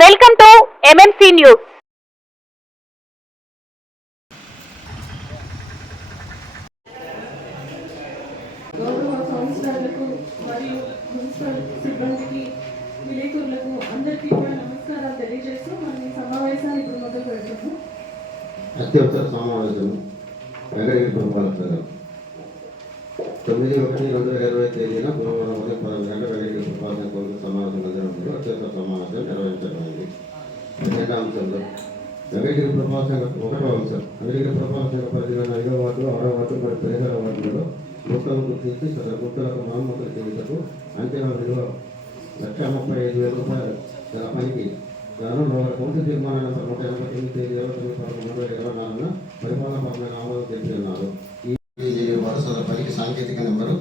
Welcome to MMC news. గౌరవ కౌన్సిలర్లకు మరియు municipal సిబ్బందికి, విలేకరులకు అందరికీ కూడా నమస్కారాలు తెలియజేస్తూ మనం ఈ సమావేశాన్ని ఇప్పుడు మొదలు పెడుతున్నాం. అత్యవసర సమావేశం వెంకటగిరి పురపాలక సంఘం 9/1/2020 తేదీన గురువారం ఉదయం 10 గంటల వెంకటగిరి పురపాలక సంఘం సమావేశం మందిరంలో అత్యవసర సమావేశం నిర్వహించబడింది. అజెండా అంశంలో వెంకటగిరి పురపాలక సంఘం 1వ అంశం వెంకటగిరి పురపాలక సంఘ పరిధిలోని 5వ వార్డు, 6వ వార్డు మరియు 15వ వార్డులలో గుర్తులను గుర్తించి గుర్తులకు మరమ్మతులు చేయుటకు అంచనా విలువ 1,35,000 గల పనికి గాను కౌన్సిల్ తీర్మానం నెంబర్ 188 తేదీ 29/11/2024 పరిపాలనాపరమైన ఆమోదం తెలిపి ఉన్నారు. ఈ వారసుల పనికి సాంకేతిక నెంబరు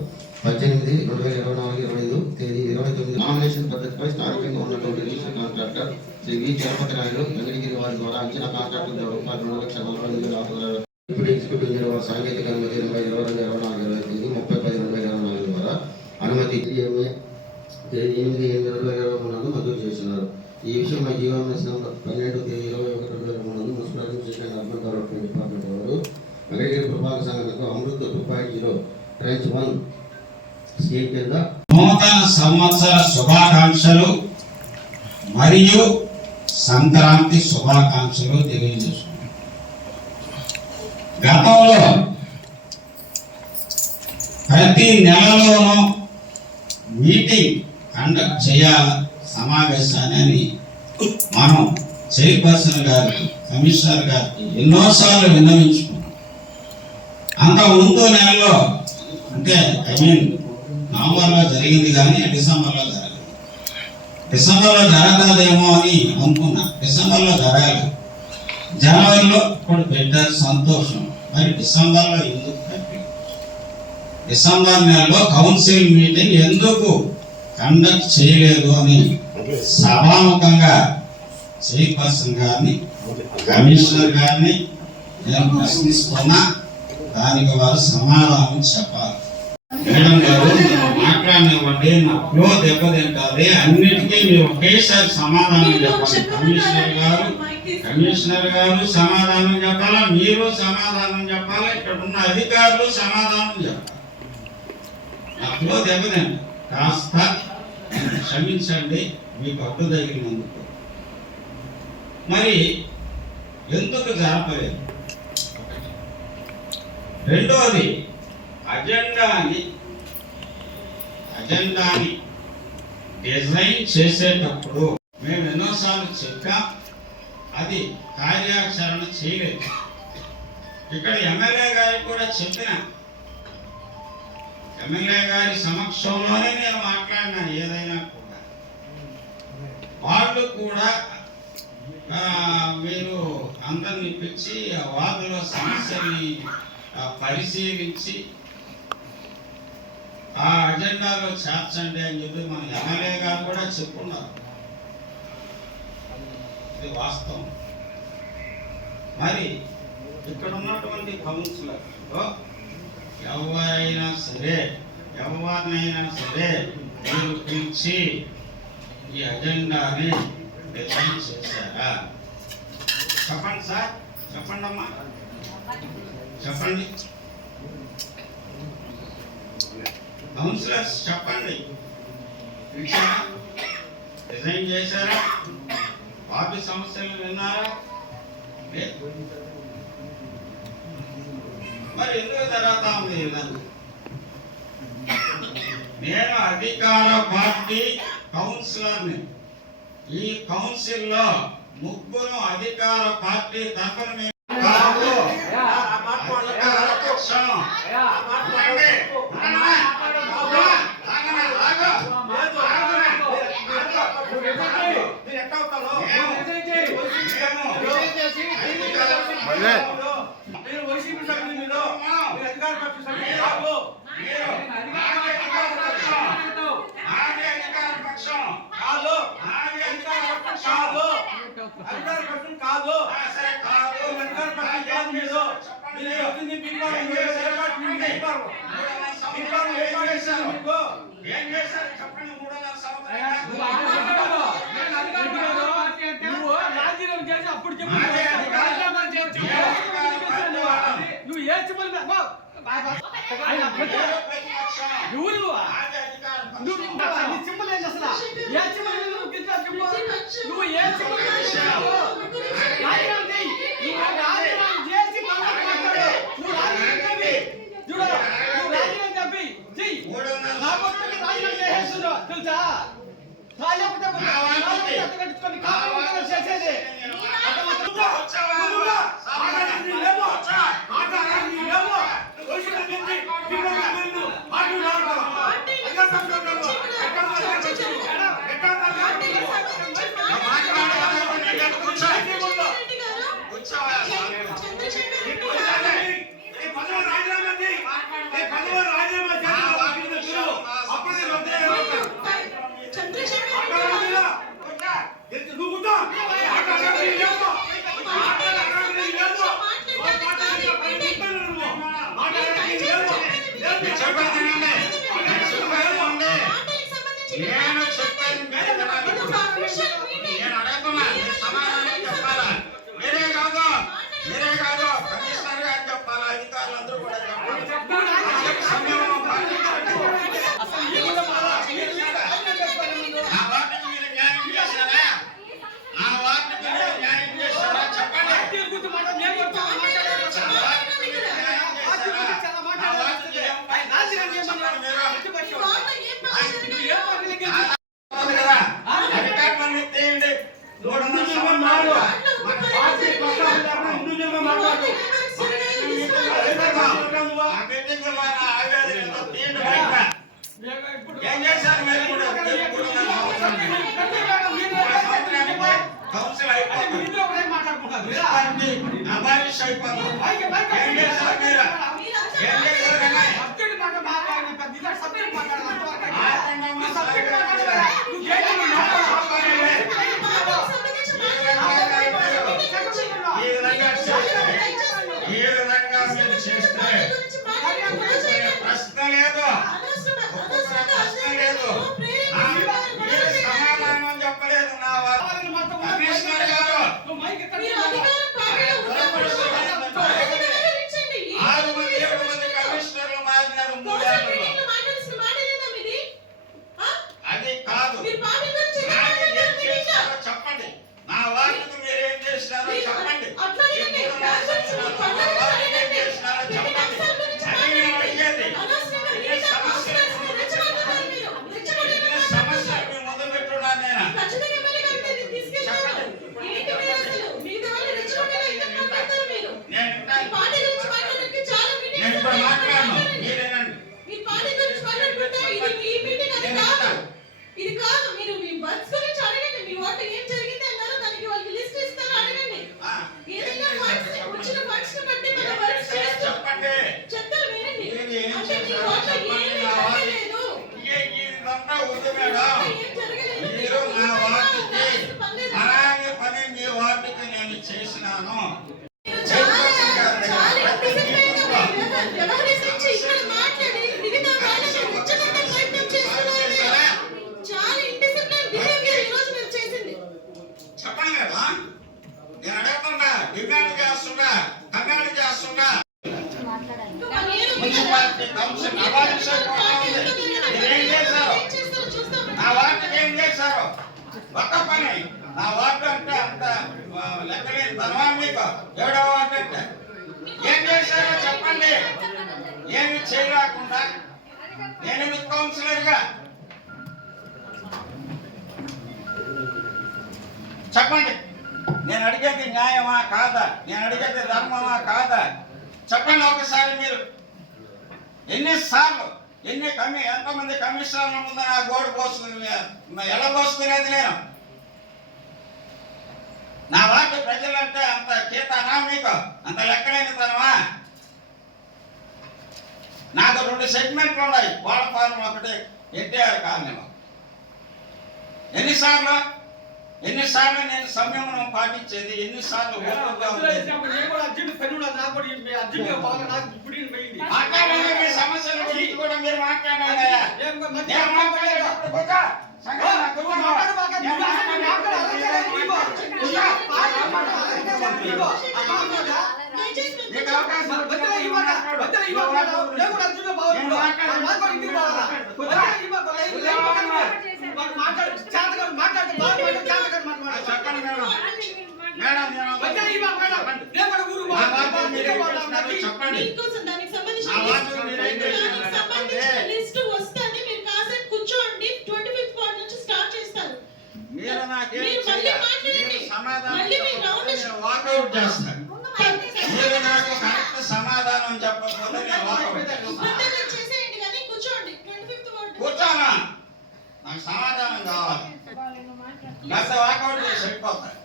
18/2024 తేదీ 29 నామినేషన్ పద్ధతిపై స్థానికంగా ఉన్నటువంటి రిజిస్టర్ కాంట్రాక్టర్ శ్రీ వి చలపతి నాయుడు వెంకటగిరి వారి ద్వారా అంచనా కాంట్రాక్టు రూపాయలు 2,40,000 ఇప్పుడు ఎగ్జిక్యూటివ్ ఇంజనీర్ సాంకేతిక అనుమతి 22/24 తేదీ 30/10/2024 ద్వారా అనుమతి తేదీ 8/8/2023 మంజూరు చేస్తున్నారు. ఈ విషయంలో జీవోఎంఎస్ నంబర్ 12 తేదీ 21/2023 municipal administration and urban development department వారు వెంకటగిరి పురపాలక సంఘానికి అమృత్ 2.0 ట్రెంచ్ 1 స్కీమ్ కింద నూతన సంవత్సర శుభాకాంక్షలు మరియు సంక్రాంతి శుభాకాంక్షలు తెలియజేస్తున్నాం. గతంలో ప్రతి నెలలోనూ మీటింగ్ కండక్ట్ చేయాలి సమావేశాన్ని మనం చైర్పర్సన్ గారికి, కమిషనర్ గారికి ఎన్నోసార్లు విన్నవించుకున్నాం. అంత ముందు నెలలో అంటే నవంబర్లో జరిగింది కానీ డిసెంబర్లో జరగదు. డిసెంబర్లో జరగదేమో అని అనుకున్నా, డిసెంబర్లో జరగాలి. జనవరిలో ఇప్పుడు పెట్టారు, సంతోషం. మరి డిసెంబర్లో ఎందుకు పెట్టారు? డిసెంబర్ నెలలో కౌన్సిల్ మీటింగ్ ఎందుకు కండక్ట్ చేయలేదు అని సభాముఖంగా చైర్పర్సన్ గారిని, కమిషనర్ గారిని నేను ప్రశ్నిస్తున్నా. దానికి వారు సమాధానం చెప్పాలి. మేడం గారు మాట్లాడినివ్వండి, నా ఫ్లో దెబ్బతింటాది, అన్నిటికీ మీరు ఒకేసారి సమాధానం చెప్పాలి. కమిషనర్ గారు సమాధానం చెప్పాలా, మీరు సమాధానం చెప్పాలా, ఇక్కడ ఉన్న అధికారులు సమాధానం చెప్పాలి. నా ఫ్లో దెబ్బతింట కాస్త క్షమించండి మీకు అడ్డు తగిలినందుకు. మరి ఎందుకు జరపలేదు? రెండోది అజెండాని డిజైన్ చేసేటప్పుడు మేము ఎన్నోసార్లు చెప్పాం, అది కార్యాచరణ చేయలేదు. ఇక్కడ ఎమ్మెల్యే గారికి కూడా చెప్పిన, ఎమ్మెల్యే గారి సమక్షంలోనే నేను మాట్లాడినా. ఏదైనా కూడా వాళ్ళు కూడా మీరు అందరిని పిలిచి ఆ వార్డులో సమస్యని పరిశీలించి ఆ అజెండాలో చేర్చండి అని చెప్పి మన ఎమ్మెల్యే గారు కూడా చెప్పున్నారు. ఇది వాస్తవం. మరి ఇక్కడ ఉన్నటువంటి కౌన్సిలర్లో ఎవరైనా సరే, ఎవరినైనా సరే మీరు పిలిచి ఈ అజెండాని డిజైన్ చేశారా? చెప్పండి సార్, చెప్పండి అమ్మా, చెప్పండి. కౌన్సిలర్స్ చెప్పండి, పిలిచారా? డిజైన్ చేశారా? వాటి సమస్యలు విన్నారా? మరి ఎందుకు జరుగుతా ఉంది ఇదంతా? నేను అధికార పార్టీ కౌన్సిలర్ని. ఈ కౌన్సిల్లో ముగ్గురు అధికార పార్టీ తరఫున ఏం చేశారు చెప్పండి. 3 సంవత్సరాలు ఇప్పుడు చెప్పు మాదే రాజీనామా చేసి చెప్పు. ఏ అధికారం పట్టు వాళ్ళని. నువ్వు ఏ చెప్పాలి ఆయన ప్రతిపక్షం. ఎవరు నువ్వా? మాదే అధికారం పట్టు. నువ్వు ఉంటావా? నీ సింబల్ ఏంటి అసలు? ఏ సింబల్ మీద నువ్వు గిట్లా చెప్పు. నువ్వు ఏ సింబల్ మీద చెప్పు. రాజీనామా చేయి. నువ్వు రాజీనామా చేసి పక్కన మాట్లాడు. నువ్వు రాజీనామా చెప్పి చూడు. నువ్వు రాజీనామా చెప్పి చెయ్యి. రాకపోతే రాజీనామా చేసేస్తున్నావు తెలుసా? రాలేకపోతే కట్టుకొని కాపాడుకొని చేసేది. నేను చెప్పేది మీరే వినాలి. నేను అడుగుతున్నా, మీరు సమాధానం చెప్పాలా? మీరే కాదు కమిషనర్ గారు చెప్పాలా, అధికారులందరూ కూడా చెప్పాలి. సంయమనం పాటించండి. నా వాటికి మీరు న్యాయం చేశారా? నా వాటికి మీరు న్యాయం చేశారా? చెప్పండి. నా వాటికి మీరు న్యాయం చేశారా? నా వాటికి ఏం కదా అధికారులన్నీ తీయండి. ఏం చేశారు మీరు కూడా? కౌన్సిల్ అయిపోతుంది, అబాలిష్ అయిపోతుంది. ఏం చేశారు మీరు? ఏం చేశారు కదా? ఈ విధంగా మీరు చేస్తే ప్రశ్న లేదు, ప్రశ్న లేదు. మీరు సమాధానం చెప్పలేదు. నా కమిషనర్ గారు 6 మంది 7 మంది కమిషనర్లు మారినారు 3 ఏళ్లలో. అది కాదు. ఏం చేశారో చెప్పండి. నా వాటికి మీరు ఏం చేసినారో చెప్పండి. ఏం చేసినారో చెప్పండి. అది నేను అడిగేది. సమస్యలు మీరు మొదలు పెట్టున్నాను నేను. నేను ఇప్పుడు మాట్లాడను, మీరేనండి. ఇది కాదు. మీరు మీ బస్ గురించి అడగండి. మీ ఓటు ఏం జరిగింది అన్నారో దానికి వాళ్ళకి లిస్ట్ ఇస్తారు, అడగండి. ఏదైనా ఫండ్స్ వచ్చిన ఫండ్స్ ని బట్టి మనం వర్క్ చేస్తాం. చెప్పండి. చెప్తారు వినండి. ఏం అంటే మీ చేశారో ఓటు చెప్పండి. ఏమీ నా వాటి జరగలేదు. ఇదంతా వద్దు మేడం. ఏం జరగలేదు. మీరు నా వాటికి అలాగే పని మీ వాటికి నేను చేసినాను. చాలా indiscipline గా వ్యవహరించి ఇక్కడ మాట్లాడి మిగతా వాళ్ళని రెచ్చగొట్టే ప్రయత్నం చేస్తున్నారు. చాలా indiscipline behavior ఈ రోజు మీరు చేసింది. చెప్పండి కదా, నేను అడుగుతున్నా, డిమాండ్ చేస్తున్నా, కమాండ్ చేస్తున్నా. మున్సిపాలిటీ కౌన్సిల్ అబాలిష్ అయిపోతుంది. మీరేం చేశారు? నా వాటికి ఏం చేశారు? ఒక్క పని. నా వార్డు అంటే అంత లెక్కలేని తనవా మీకు? 7వ వార్డు అంటే ఏం చేశారో చెప్పండి. ఏమి చేయలేకుండా నేను మీకు కౌన్సిలర్గా చెప్పండి. నేను అడిగేది న్యాయమా కాదా? నేను అడిగేది ధర్మమా కాదా? చెప్పండి ఒకసారి. మీరు ఎన్నిసార్లు ఎంతమంది కమిషనర్ల ముందు నా గోడు పోసుకుని ఎలా పోసుకునేది నేను? నా వాటి ప్రజలంటే అంత చేతనా మీకు? అంత లెక్కలేని తనమా? నాకు 2 సెగ్మెంట్లు ఉన్నాయి. కోళ్ళ ఫారం ఒకటి, ఎన్టీఆర్ కాలనీ. ఎన్నిసార్లు నేను సంయమనం పాటించేది? ఎన్నిసార్లు మాట్లాడండి. మీ సమస్యల గురించి కూడా మీరు మాట్లాడండి. ఇదిగో, ఆ మాట్లాడదా? దయచేసి మీరు నీకు అవకాశం వద్దలే ఇవ్వక, వద్దలే ఇవ్వక మేడం. నేను కూడా అర్జునుడు బాగుండు. ఆ మాట్లాడి ఇంటికి పోవాలా? వద్దలే ఇవ్వక, లైన్ పక్కన వాడు మాట్లాడు, చేతగాడు మాట్లాడు, బాగుపడు, చేతగాడు మాట్లాడు. చెప్పండి మేడం. మేడం, నేను వద్దలే ఇవ్వక మేడం. నేను కూడా ఊరు ఆ వార్త పోవాలి, మీరు ఇంటికి ఏం పోవాలి, చేస్తున్నారో నాకు చెప్పండి. మీకోసం దానికి సంబంధించిన ఆ వార్త మీరు ఏం చేస్తున్నారో దానికి చెప్పండి. సంబంధించిన లిస్ట్ వస్తుంది. మీరు కాసేపు కూర్చోండి. 25th వార్డ్ నుంచి స్టార్ట్ చేస్తారు. మీరు నాకేం మీరు మళ్ళీ చేయాలి? మాట్లాడండి. మీరు సమాధానం మళ్ళీ మీరు చెప్పకపోతే రౌండ్ నేను వాకౌట్ చేస్తాను. మీరు నాకు కరెక్ట్ సమాధానం చెప్పకపోతే నేను వాకౌట్ చేస్తాను. ఇబ్బందులు చేసేయండి కానీ కూర్చోండి. 25th ward కూర్చోనా? నాకు సమాధానం కావాలి. లేకపోతే వాకౌట్ చేసి వెళ్ళిపోతాను.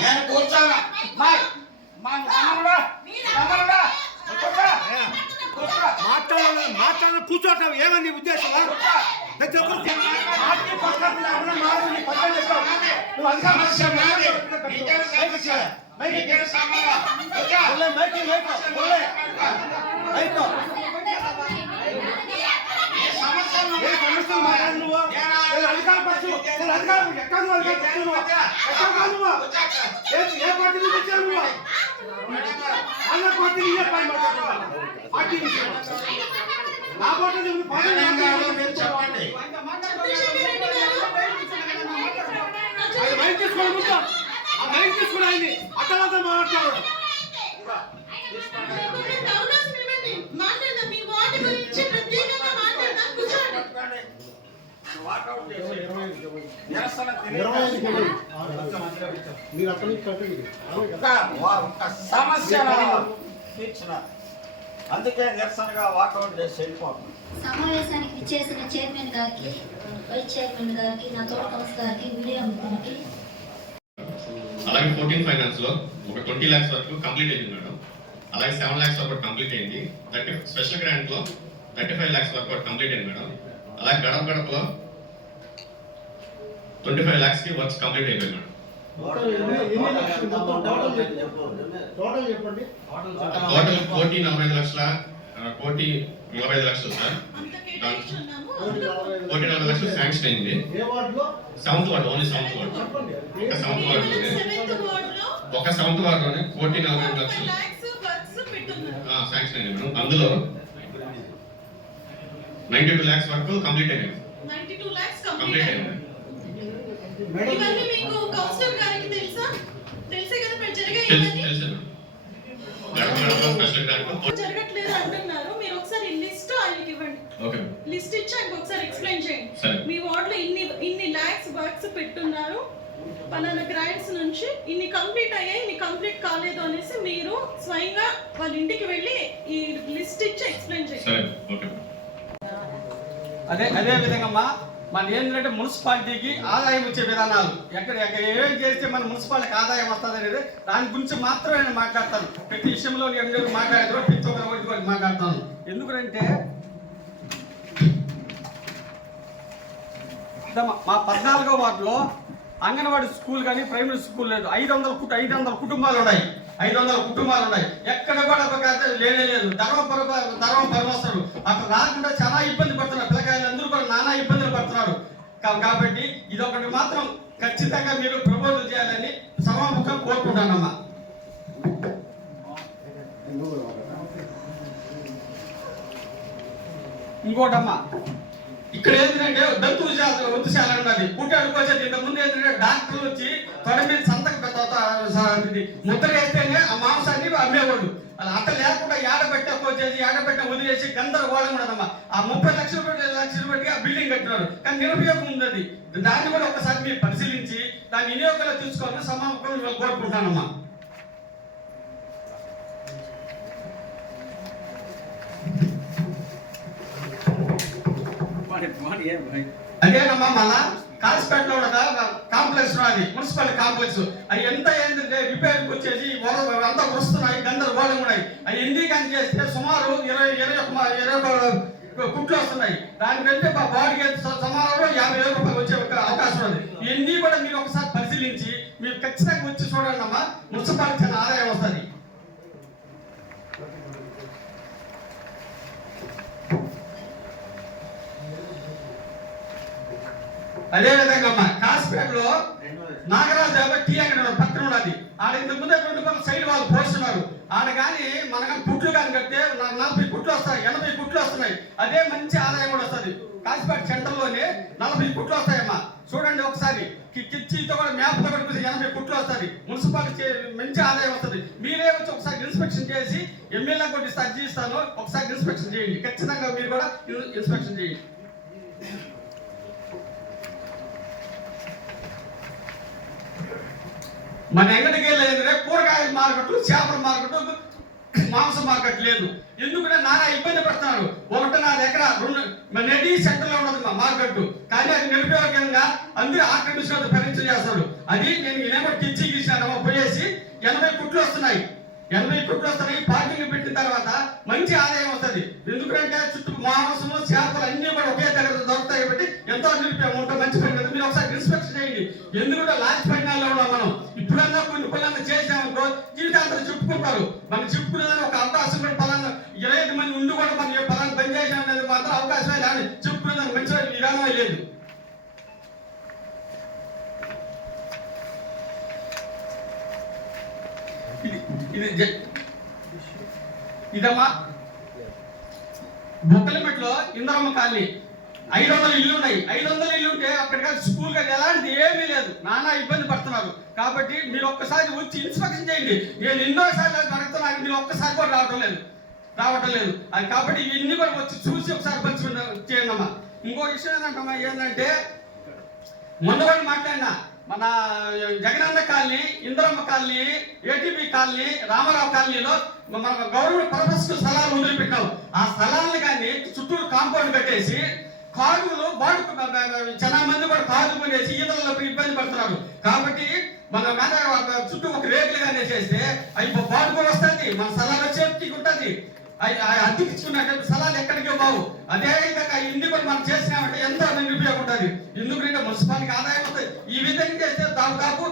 నేను కూర్చోను. మాట్లాడాలి కూర్చోటం ఏమని ఉద్దేశం ప్రతి ఒక్కరు పార్టీ పక్కన నీ పక్కన చెప్పావు నువ్వు అధికారం సమస్య నాది. నీకేం సమస్య? నీకేం సమాధానం? కూర్చో. ఈ సమస్యను అధికార పక్షం అధికారం ఎక్కడ ఏ పార్టీ నుంచి వచ్చారు నువ్వు అన్న పార్టీ పార్టీ నా పార్టీ చెప్పండి. అది మైక్ తీసుకోవడం ముందు ఆ మైక్ తీసుకుని ఆయన్ని అట్టలాగా మాట్లాడారు అవకాశం ఇవ్వండి. మాట్లాడదాం. మీ వార్డు గురించి ప్రత్యేకంగా మాట్లాడదాం. కూర్చోండి. వాకౌట్ చేసి నిరసన మీరు అక్కడి నుంచి ఒక సమస్యను తీర్చిన అందుకే నిరసనగా వాకౌట్ చేసి వెళ్ళిపోతుంది. సమావేశానికి ఇచ్చేసిన చైర్మన్ గారికి, వైస్ చైర్మన్ గారికి, నా తోట కౌన్సిలర్ గారికి, మీడియా మిత్రులకి, అలాగే 14 ఫైనాన్స్ లో ఒక 20 lakhs వరకు కంప్లీట్ అయింది మేడం. అలాగే 7 lakhs వరకు కంప్లీట్ అయింది. స్పెషల్ గ్రాంట్ లో 35 lakhs వరకు కంప్లీట్ అయింది మేడం. అలాగే గడప గడపలో 25 lakhs కి వర్క్స్ కంప్లీట్ అయిపోయింది మేడం. టోటల్ చెప్పండి టోటల్ 1,40,45 లక్షలు సార్. అంత కేటాయించున్నాము. 1,40,45 లక్షలు శాంక్షన్ అయింది. ఏ వార్డులో 7th ward, only 7th ward. చెప్పండి ఒక 7th వార్డ్ లోనే 7th వార్డులో ఒక 7th వార్డ్ లోనే 1,40,45 లక్షలు lakhs వర్క్స్ పెట్టున్నారు. శాంక్షన్ అయింది మేడం. అందులో 92 lakhs వరకు కంప్లీట్ అయింది. 92 lakhs కంప్లీట్ కంప్లీట్ అయింది. ఇవన్నీ మీకు కౌన్సిలర్ గారికి తెలుసా? తెలుసే కదా మరి జరిగాయి తెలుసు ఇవన్నీ? తెలుసు మేడం. గడప గడపలో స్పెషల్ గ్రాంట్ జరగట్లేదు అంటున్నారు. మీరు ఒకసారి లిస్ట్ ఆయనకి ఇవ్వండి. ఓకే లిస్ట్ ఇచ్చి ఆయనకి ఒకసారి ఎక్స్ప్లెయిన్ చేయండి. సరే. మీ వార్డులో ఇన్ని లాక్స్ వర్క్స్ పెట్టున్నారు, పలానా గ్రాంట్స్ నుంచి ఇన్ని కంప్లీట్ అయ్యాయి, ఇన్ని కంప్లీట్ కాలేదు అనేసి మీరు స్వయంగా వాళ్ళ ఇంటికి వెళ్ళి ఈ లిస్ట్ ఇచ్చి ఎక్స్ప్లెయిన్ చేయండి. సరే ఓకే. అదే విధంగా మన ఏంటంటే మున్సిపాలిటీకి ఆదాయం వచ్చే విధానాలు ఎక్కడ ఏమేం చేస్తే మన మున్సిపాలిటీకి ఆదాయం వస్తుంది అనేది దాని గురించి మాత్రమే నేను మాట్లాడతాను. ప్రతి విషయంలో నేను మాట్లాడతాను, ప్రతి ఒక్కరి మాట్లాడతాను. ఎందుకంటే మా 14వ వార్డులో అంగన్వాడీ స్కూల్ కానీ ప్రైమరీ స్కూల్ లేదు. 500 కుటుంబాలు ఉన్నాయి. 500 కుటుంబాలు ఉన్నాయి. ఎక్కడ కూడా లేనే లేదు. ధర్మపురం వస్తారు. అక్కడ రాకుండా చాలా ఇబ్బంది పడుతున్నారు. పిల్లకాయలు అందరూ కూడా నానా ఇబ్బందులు పడుతున్నారు. కాబట్టి ఇదొకటి మాత్రం ఖచ్చితంగా మీరు ప్రపోజల్ చేయాలని సభాముఖం కోరుకుంటానమ్మా. ఇంకోటమ్మా, ఇక్కడ ఏంటంటే వృత్తిశాల ఉన్నది పుట్టాడుకొచ్చేది. ఇంత ముందు ఏంటంటే డాక్టర్లు వచ్చి తొడ మీద ముద్ర వేస్తేనే ఆ మాంసాన్ని అమ్మేవాడు. అలా అట్ట లేకుండా ఏడబెట్ట వదిలేసి గందరగోళం ఉన్నదమ్మా. ఆ 30 లక్షలు పెట్టి ఆ బిల్డింగ్ కట్టినారు. కానీ నిరుపయోగం ఉన్నది. దాన్ని కూడా ఒకసారి మీరు పరిశీలించి దాన్ని వినియోగంలో తీసుకోవాలని సమావేశం కోరుకుంటానమ్మా. అదేనమ్మా, మళ్ళా కాసిపేటలో కాంప్లెక్స్ అది మున్సిపల్ కాంప్లెక్స్ అవి ఎంత ఏంటంటే రిపేర్కి వచ్చేసి అంతా వస్తున్నాయి, గందరగోళం ఉన్నాయి. అవి ఎన్ని కానీ చేస్తే సుమారు 21 కుట్లు వస్తున్నాయి. దానికంటే మా బాడీకి సుమారు 50,000 రూపాయలు వచ్చే అవకాశం ఉంది. ఇవన్నీ కూడా మీరు ఒకసారి పరిశీలించి మీరు ఖచ్చితంగా వచ్చి చూడండి అమ్మా. మున్సిపాలిటీ ఆదాయం వస్తుంది. అదే విధంగా అమ్మా కాసిపేటలో నాగరాజు టీ అంగడి పక్కన ఉన్నది. ఆడ ఇంతకు ముందే 2 పక్కల సైడ్ వాళ్ళు పోస్తున్నారు. ఆడ కానీ మన కుట్లు కానీ కడితే 40 కుట్లు వస్తాయి, 80 కుట్లు వస్తున్నాయి. అదే మంచి ఆదాయం కూడా వస్తుంది. కాసిపేట సెంటర్లోనే 40 కుట్లు వస్తాయమ్మా. చూడండి ఒకసారి, కిచ్చితో కూడా మ్యాప్తో కూడా 80 కుట్లు వస్తుంది. మున్సిపాలిటీ మంచి ఆదాయం వస్తుంది. మీరే వచ్చి ఒకసారి ఇన్స్పెక్షన్ చేసి ఎమ్మెల్యే కూడా అర్జీ ఇస్తాను, ఒకసారి ఇన్స్పెక్షన్ చేయండి. ఖచ్చితంగా మీరు కూడా ఇన్స్పెక్షన్ చేయండి. మన ఎంగడికి వెళ్ళేందుకే కూరగాయల మార్కెట్, చేపల మార్కెట్, మాంసం మార్కెట్ లేదు. ఎందుకంటే నానా ఇబ్బంది పడుతున్నారు. 1.5 ఎకరా 2 నది సెంటర్లో ఉన్నది మా మార్కెట్. కానీ అది నిరుపయోగంగా అందరూ ఆక్రమించుకుంటూ పెన్షన్ చేస్తారు. అది నేను ఇనేమో కిచ్చి గీసాను పోయేసి 80 కుట్లు వస్తున్నాయి. 80 కుట్లు వస్తున్నాయి. పార్కింగ్ పెట్టిన తర్వాత మంచి ఆదాయం వస్తుంది. ఎందుకంటే చుట్టూ మాంసము, చేపలు అన్ని కూడా ఒకే దగ్గర దొరుకుతాయి కాబట్టి ఎంతో నిరుపయోగం ఉంటుంది. మంచి పని కదా. మీరు ఒకసారి ఇన్స్పెక్షన్ చేయండి. ఎందుకంటే లాస్ట్ ఫైనల్లో ఉన్నాం మనం. ఇప్పుడన్నా కొన్ని పనులన్నా చేసామనుకో జీవితాంతం చెప్పుకుంటారు. మనం చెప్పుకునేదాన్ని ఒక అవకాశం కూడా పలానా 25 మంది ఉండి కూడా మనం ఏ పలానా పని చేసాం అనేది మాత్రం అవకాశమే కానీ చెప్పుకునేదాన్ని మంచి విధానమే లేదు. ఇదమ్మా బొక్కలమెట్లో ఇంద్రమ్మ కాలనీ 500 ఇల్లు ఉన్నాయి. 500 ఇల్లు ఉంటే అక్కడికి స్కూల్ కానీ ఎలాంటిది ఏమీ లేదు. నానా ఇబ్బంది పడుతున్నారు. కాబట్టి మీరు ఒక్కసారి వచ్చి ఇన్స్పెక్షన్ చేయండి. నేను ఎన్నోసార్లు అడుగుతున్నాను, మీరు ఒక్కసారి కూడా రావటం లేదు. అది కాబట్టి ఇవన్నీ కూడా వచ్చి చూసి ఒకసారి పంచి చేయండి అమ్మా. ఇంకో విషయం ఏంటంటే మొన్న కూడా మాట్లాడినా, మన Jagananna colony, Indiramma colony, ATP colony, రామారావు కాలనీలో మన గవర్నమెంట్ పర్పస్ స్థలాలు వదిలిపెట్టాం. ఆ స్థలాలను కానీ చుట్టూరు కాంపౌండ్ కట్టేసి కారులు చాలా మంది కూడా కారులు కొనేసి ఈతలలో ఇబ్బంది పడుతున్నారు. కాబట్టి మన చుట్టూ ఒక రేకులు కానీ వేసేస్తే అవి బాడు కూడా వస్తుంది. మన స్థలాలు సేఫ్టీకి ఉంటుంది. అతికించుకున్నట్టు స్థలాలు ఎక్కడికి బావు. అదే విధంగా ఇన్ని కూడా మనం చేసినామంటే ఎంతో నిరుపయోగం ఉంటుంది. ఎందుకంటే మున్సిపాలిటీకి ఆదాయం వస్తుంది. ఈ విధంగా చేస్తే దాదాపు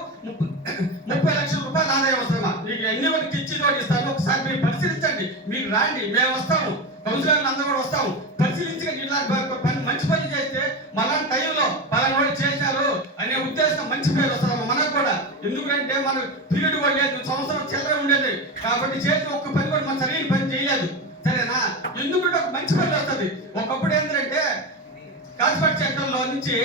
30 లక్షల రూపాయలు ఆదాయం వస్తుందమ్మా. మీకు ఎన్ని వరకు ఇచ్చి తోటి ఇస్తాను, ఒకసారి మీరు పరిశీలించండి. మీరు రాండి, మేము వస్తాము, కౌన్సిలర్లు అందరూ కూడా వస్తాము. పరిశీలించి ఇట్లా మంచి పని చేస్తే మన టైంలో పలానా వాళ్ళు చేశారు అనే ఉద్దేశం మంచి పేరు వస్తుందమ్మా మనకు కూడా. ఎందుకంటే మన పీరియడ్ కూడా లేదు, సంవత్సరం చిల్లర ఉండేది. కాబట్టి చేసిన ఒక్క పని కూడా మనం సరైన పని చేయలేదు. సరేనా? ఎందుకంటే ఒక మంచి పని వస్తుంది. ఒకప్పుడు ఏంటంటే కాసిపేట సెంటర్లో నుంచి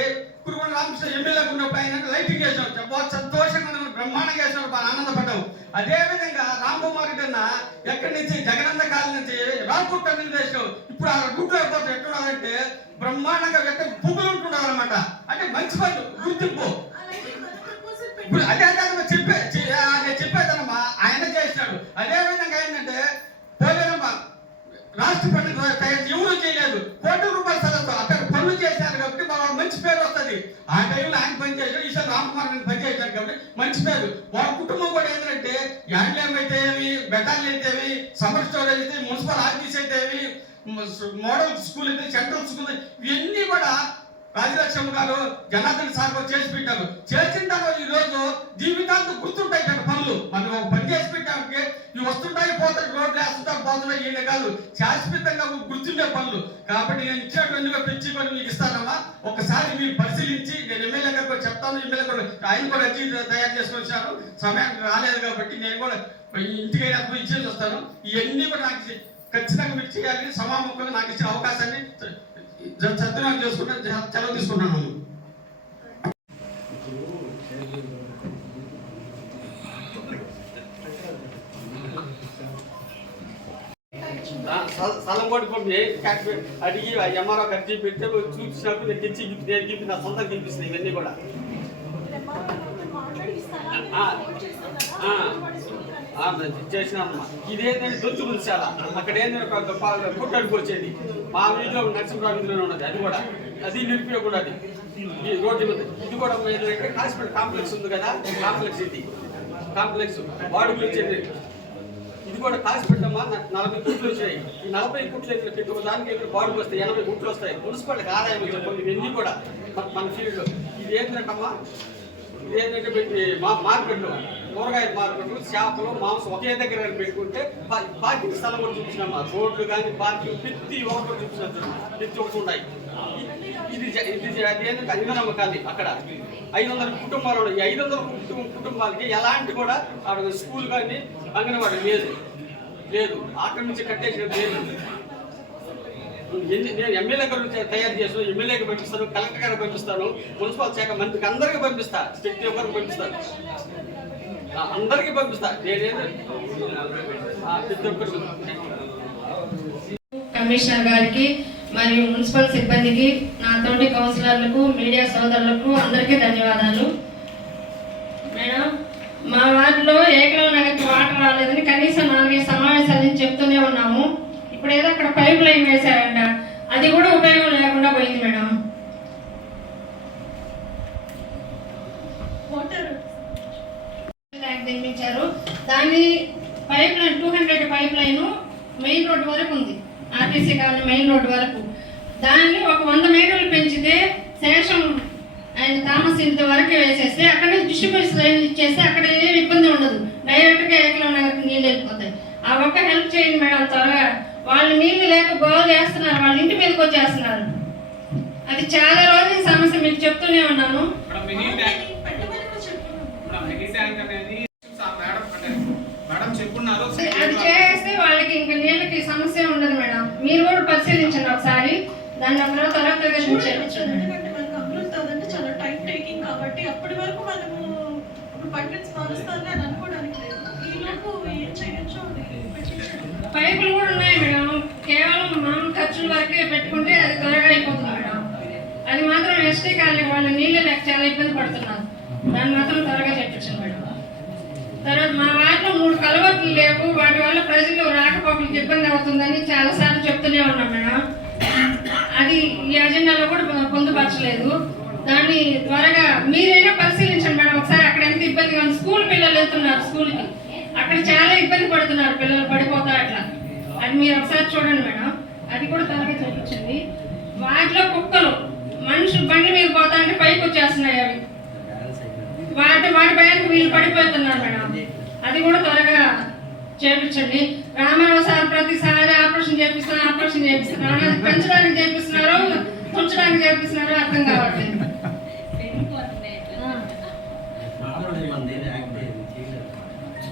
కురుగొండ రామకృష్ణ ఎమ్మెల్యేగా ఉన్నప్పుడు ఆయన లైటింగ్ చేసాం. సంతోషంగా బ్రహ్మాండంగా చేసాం, బాగా ఆనందపడ్డాం. అదే విధంగా రాంకుమార్ రెడ్డి అన్న ఎక్కడి నుంచి జగనన్న కాలనీ నుంచి రాజపూర్ టర్నింగ్ చేసాం. ఇప్పుడు ఆ గుడ్లు అయిపోతే ఎట్టున్నారంటే బ్రహ్మాండంగా పువ్వులు ఉంటున్నారు అనమాట. అంటే మంచి పనులు గుర్తింపు. ఇప్పుడు అదే చెప్పేదమ్మా ఆయన చేసినాడు. అదే విధంగా ఏంటంటే పోలేనమ్మా రాష్ట్ర పనులు ఎవరు చేయలేదు. కోట్ల రూపాయల స్థలంతో అక్కడ పనులు చేశారు కాబట్టి మనం మంచి పేరు వస్తుంది. ఆ టైంలో ఆయన పని చేశాడు, ఈసారి రామ్కుమార్ గారిని పని చేశారు కాబట్టి మంచి పేరు. వాళ్ళ కుటుంబం కూడా ఏంటంటే యాండ్లేమ్ అయితే ఏమి, బెటాలియన్ అయితే ఏమి, సమ్మర్ స్టోరేజ్ అయితే, మున్సిపల్ ఆఫీస్ అయితే ఏమి, మోడల్ స్కూల్ అయితే, సెంట్రల్ స్కూల్ ఇవన్నీ కూడా రాజలక్ష్మి గారు జనార్దన్ సార్ చేసి పెట్టారు. చేసిన తర్వాత ఈ రోజు జీవితాంతం గుర్తుంటాయి కదా పనులు. మనం ఒక పని చేసి పెట్టామంటే ఇవి వస్తుంటాయి పోతాయి, రోడ్లు వేస్తుంటా పోతున్నాయి, ఈయన కాదు శాశ్వతంగా గుర్తుండే పనులు. కాబట్టి నేను ఇచ్చినటువంటి పెంచి పని మీకు ఇస్తానమ్మా. ఒకసారి మీరు పరిశీలించి, నేను ఎమ్మెల్యే గారికి చెప్తాను. ఎమ్మెల్యే కూడా ఆయన కూడా అర్జీ తయారు చేసుకొని వచ్చారు. సమయానికి రాలేదు కాబట్టి నేను కూడా ఇంటికైనా ఇచ్చేసి వస్తాను. ఇవన్నీ కూడా నాకు ఖచ్చితంగా మీరు చేయాలి. సమాముఖంగా నాకు ఇచ్చిన అవకాశాన్ని సద్వినియోగం చేసుకుంటే సెలవు తీసుకుంటాను. స్థలం పట్టుకోండి అడిగి ఎంఆర్ఓ ఖర్చు పెడితే చూపించినప్పుడు నేను గిప్పి నా సొంతం గిప్పిస్తాను. ఇవన్నీ కూడా చేసినామమ్మా. ఇదేంటంటే దొచ్చు పులిసాల అక్కడ ఏంటంటే పుట్టడికి వచ్చేది మా వీధిలో నరసింహరావు వీధిలో ఉన్నది. అది కూడా అది నిరుపయోగం కూడా. అది ఈ రోడ్డు మీద ఇది కూడా ఏంటంటే హాస్పిటల్ కాంప్లెక్స్ ఉంది కదా, కాంప్లెక్స్ ఇది కాంప్లెక్స్ వాడుకలు వచ్చేది. ఇది కూడా కాసి పెట్టమ్మా. 40 కుట్లు వచ్చాయి. ఈ 40 కుట్లు దానికి వాడుకు వస్తాయి, 80 కుట్లు వస్తాయి. మున్సిపాలిటీకి ఆదాయం వచ్చాయి ఇవన్నీ కూడా మన ఫీల్డ్లో. ఇది ఏంటంటమ్మా, ఇది ఏంటంటే మార్కెట్లు, కూరగాయల మార్కెట్లు, చేపలు, మాంసం ఒకే దగ్గర పెట్టుకుంటే పార్కింగ్ స్థలం కూడా చూపించినమ్మా. రోడ్లు కానీ పార్కింగ్ ప్రతి ఒక్కరు చూపించినట్టు ప్రతి ఒక్కటి ఉన్నాయి. ఇది అది ఏంటంటే ఐదు నమ్మకాలి అక్కడ 500 కుటుంబాలు ఉన్నాయి. ఈ 500 కుటుంబాలకి ఎలాంటి కూడా అక్కడ స్కూల్ కానీ అంగన్వాడీ లేదు ఆక్రమించి కట్టేసిన లేదు. నేను ఎమ్మెల్యే గారు తయారు చేస్తాను, ఎమ్మెల్యేకి పంపిస్తాను, కలెక్టర్ గారికి పంపిస్తాను, మున్సిపల్ శాఖ మంత్రికి అందరికీ పంపిస్తా, స్టేట్ ఒక్కరికి పంపిస్తాను, అందరికీ పంపిస్తా. నేనేదో ప్రతి ఒక్కరికి కమిషనర్ గారికి మరియు మున్సిపల్ సిబ్బందికి, నా తోటి కౌన్సిలర్లకు, మీడియా సోదరులకు అందరికీ ధన్యవాదాలు. మేడం, మా వార్డులో ఏకలవ నగర్కి వాటర్ రాలేదని కనీసం 4 సమావేశాల నుంచి చెప్తూనే ఉన్నాము. ఇప్పుడు ఏదో అక్కడ పైప్ లైన్ వేశారంట, అది కూడా ఉపయోగం లేకుండా పోయింది మేడం. నిర్మించారు, దాని pipe line 200 pipe line main road వరకు ఉంది, ఆర్టీసీ కాలనీ మెయిన్ రోడ్ వరకు. దాన్ని ఒక 100 మీటర్లు పెంచితే శేషం అండ్ థామస్ ఇంత వరకు వేసేస్తే అక్కడ డిస్ట్రిబ్యూషన్ లైన్ ఇచ్చేస్తే అక్కడ ఏమి ఇబ్బంది ఉండదు, డైరెక్ట్గా ఏకలవ నగర్కి నీళ్ళు వెళ్ళిపోతాయి. ఆ ఒక్క హెల్ప్ చేయండి మేడం త్వరగా. వాళ్ళు నీళ్లు లేక బాగు చేస్తున్నారు, వాళ్ళ ఇంటి మీదకి వచ్చేస్తున్నారు. అది చాలా రోజుల సమస్య, మీకు చెప్తూనే ఉన్నాను. అది చేస్తే వాళ్ళకి ఇంకా నీళ్ళకి సమస్య ఉండదు మేడం. మీరు కూడా పరిశీలించండి ఒకసారి, దాన్ని అందరూ త్వరగా చాలా టైం టేకింగ్ కాబట్టి అప్పటి వరకు మనము పైప్లైన్స్ మారుస్తారని అని అనుకోవడానికి లేదు. ఈలోపు ఏం చేయొచ్చు పైపులు కూడా ఉన్నాయి మేడం, కేవలం మనం ఖర్చుల వరకే పెట్టుకుంటే అది త్వరగా అయిపోతుంది మేడం. అది మాత్రం ఎస్టీ కాలనీ వాళ్ళు నీళ్ళు లేక చాలా ఇబ్బంది పడుతున్నారు, దాన్ని మాత్రం త్వరగా చెప్పించండి మేడం. తర్వాత మా వాటిలో 3 కలవట్లు లేవు, వాటి వల్ల ప్రజలు రాకపోకలకు ఇబ్బంది అవుతుందని చాలాసార్లు చెప్తూనే ఉన్నాం మేడం. అది ఈ అజెండాలో కూడా పొందుపరచలేదు. దాన్ని త్వరగా మీరైనా పరిశీలించండి మేడం ఒకసారి. అక్కడ ఎంత ఇబ్బందిగా ఉంది, స్కూల్ పిల్లలు వెళ్తున్నారు స్కూల్కి, అక్కడ చాలా ఇబ్బంది పడుతున్నారు పిల్లలు, పడిపోతారు అట్లా. అది మీరు ఒకసారి చూడండి మేడం, అది కూడా త్వరగా చూపించండి. వాటిలో కుక్కలు మనుషులు బండి మీద పోతా అంటే పైకి వచ్చేస్తున్నాయి, అవి వాటి భయానికి వీళ్ళు పడిపోతున్నారు మేడం. అది కూడా త్వరగా చేపించండి. రామారావు సార్ ప్రతిసారి ఆపరేషన్ చేపిస్తున్నారు, పెంచడానికి చేపిస్తున్నారు, ఉంచడానికి చేపిస్తున్నారు, అర్థం కావట్లేదు.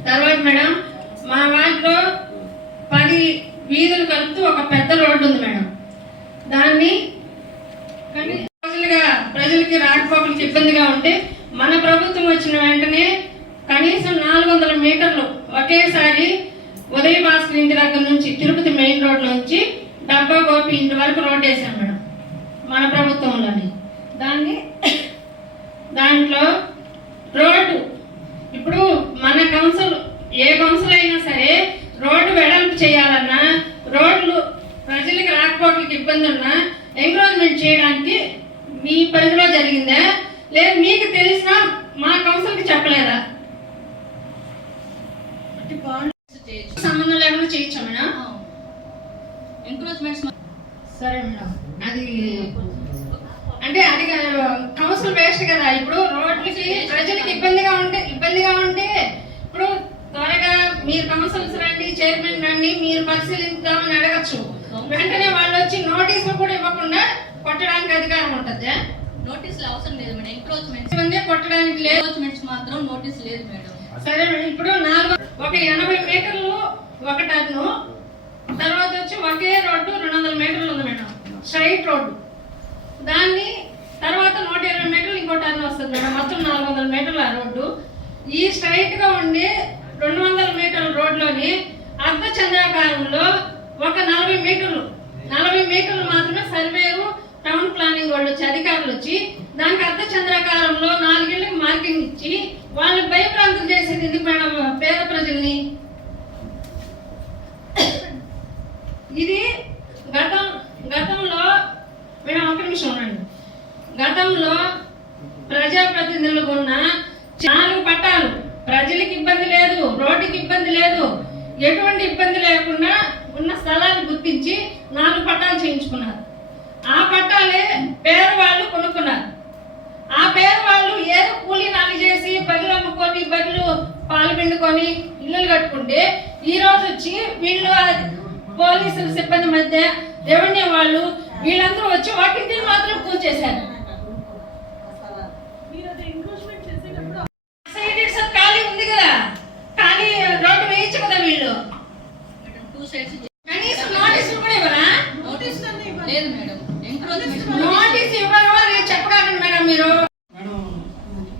తర్వాత మేడం, మా వార్డులో 10 వీధులు కలుపుతూ ఒక పెద్ద రోడ్డు ఉంది మేడం. దాన్ని రోజులుగా ప్రజలకి రాకపోకలకి ఇబ్బందిగా ఉంటే మన ప్రభుత్వం వచ్చిన వెంటనే కనీసం 400 మీటర్లు ఒకేసారి ఉదయ భాస్కర్ ఇంటి దగ్గర నుంచి తిరుపతి మెయిన్ రోడ్ నుంచి డబ్బా గోపి ఇంటి వరకు రోడ్ వేసాం మేడం మన ప్రభుత్వంలోని. దాంట్లో రోడ్డు ఇప్పుడు మన కౌన్సిల్, ఏ కౌన్సిల్ అయినా సరే రోడ్డు వెడల్పు చేయాలన్నా, రోడ్లు ప్రజలకు రాకపోకలకి ఇబ్బంది ఉన్నా ఎంక్రోచ్మెంట్ చేయడానికి మీ పరిధిలో జరిగిందా, లేదు మీకు తెలిసినా మా కౌన్సిల్కి చెప్పలేదా? సంబంధం లేకుండా చేయొచ్చా మేడం? ఎంక్రోచ్మెంట్స్ సరే మేడం, అది అంటే అది కౌన్సిల్ వేస్ట్ కదా. ఇప్పుడు రోడ్లకి ప్రజలకు ఇబ్బందిగా ఉంటే ఇప్పుడు త్వరగా మీరు కౌన్సిల్స్ రండి, చైర్మన్ రండి, మీరు పరిశీలిద్దామని అడగచ్చు. వెంటనే వాళ్ళు వచ్చి నోటీసులు కూడా ఇవ్వకుండా కొట్టడానికి అధికారం ఉంటుంది. నోటీసులు అవసరం లేదు మేడం, ఎంక్రోచ్మెంట్స్ కొట్టడానికి లేదు, ఎంక్రోచ్మెంట్స్ మాత్రం నోటీస్ లేదు మేడం. సరే మేడం, ఇప్పుడు 80 మీటర్లు ఒక టర్ను, తర్వాత వచ్చి ఒకే రోడ్డు 200 మీటర్లు ఉంది మేడం, స్ట్రైట్ రోడ్డు. దాన్ని తర్వాత 120 మీటర్లు ఇంకో టర్న్ వస్తుంది మేడం, మొత్తం 400 మీటర్లు ఆ రోడ్డు. ఈ స్ట్రైట్ గా ఉండి 200 మీటర్ల రోడ్లోని అర్ధ చంద్రాకారంలో ఒక 40 మీటర్లు మాత్రమే సర్వేరు, టౌన్ ప్లానింగ్ వాళ్ళు వచ్చి అధికారులు వచ్చి దానికి అర్ధ చంద్రాకారంలో 4 ఇళ్ళకి మార్కింగ్ ఇచ్చి వాళ్ళని భయప్రాంతం చేసేది ఎందుకు మేడం పేద ప్రజల్ని? ఇది గతంలో మేడం ఒక నిమిషం ఉండండి. గతంలో ప్రజాప్రతినిధులకు ఉన్న 4 పట్టాలు, ప్రజలకు ఇబ్బంది లేదు, రోడ్డుకి ఇబ్బంది లేదు, ఎటువంటి ఇబ్బంది లేకుండా ఉన్న స్థలాన్ని గుర్తించి 4 పట్టాలు చేయించుకున్నారు. ఆ పట్టాలే పేదవాళ్ళు కొనుక్కున్నారు. ఆ పేదవాళ్ళు ఏదో కూలీ నాలి చేసి బదులు అమ్ముకొని, బదులు పాలు పిండుకొని ఇల్లులు కట్టుకుంటే ఈ రోజు వచ్చి వీళ్ళు పోలీసుల సిబ్బంది మధ్య రెవెన్యూ వాళ్ళు వీళ్ళందరూ వచ్చి వాకింగ్ మాత్రం పూజ చేశారు. మీరు అది ఎంక్రోచ్మెంట్ చేసేటప్పుడు సైడ్ సార్ ఖాళీ ఉంది కదా, ఖాళీ రోడ్డు వేయించు కదా వీళ్ళు. మేడం 2 సైడ్స్ కనీసం నోటీసులు కూడా ఇవ్వరా? నోటీసులు అన్నీ ఇవ్వాలి. లేదు మేడం, ఎంక్రోచ్మెంట్ నోటీస్ ఇవ్వరు అని చెప్పకండి మేడం మీరు. మేడం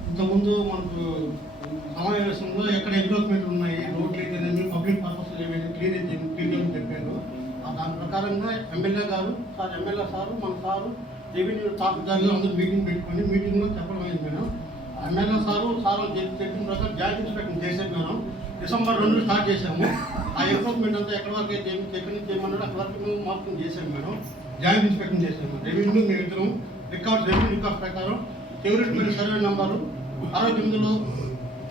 ఇంతకుముందు మనకు సమావేశంలో ఎక్కడ ఎంక్రోచ్మెంట్ ఉన్నాయి, రోడ్లు అయితేనేమి పబ్లిక్ పర్పస్ ఏమైనా క్లియర్ అని చెప్పారు. దాని ప్రకారంగా ఎమ్మెల్యే గారు ఎమ్మెల్యే సారు మన సారు రెవెన్యూ తహసీల్దార్లు అందరూ మీటింగ్ పెట్టుకొని మీటింగ్లో చెప్పడం అయింది మేడం. ఎమ్మెల్యే సారు చెప్పిన ప్రకారం జాయింట్ ఇన్స్పెక్షన్ చేసాం మేడం. డిసెంబర్ 2 స్టార్ట్ చేసాము. ఆ ఎంక్రోచ్మెంట్ అంతా ఎక్కడి వరకు అయితే ఎక్కడి నుంచి చేయమన్నాడు అక్కడి వరకు మేము మార్కింగ్ చేసాం మేడం. జాయింట్ ఇన్స్పెక్షన్ చేసాము. రెవెన్యూ మేము ఇద్దరం రెవెన్యూ రికార్డ్స్ ప్రకారం ఎవరి సర్వే నంబరు 69లో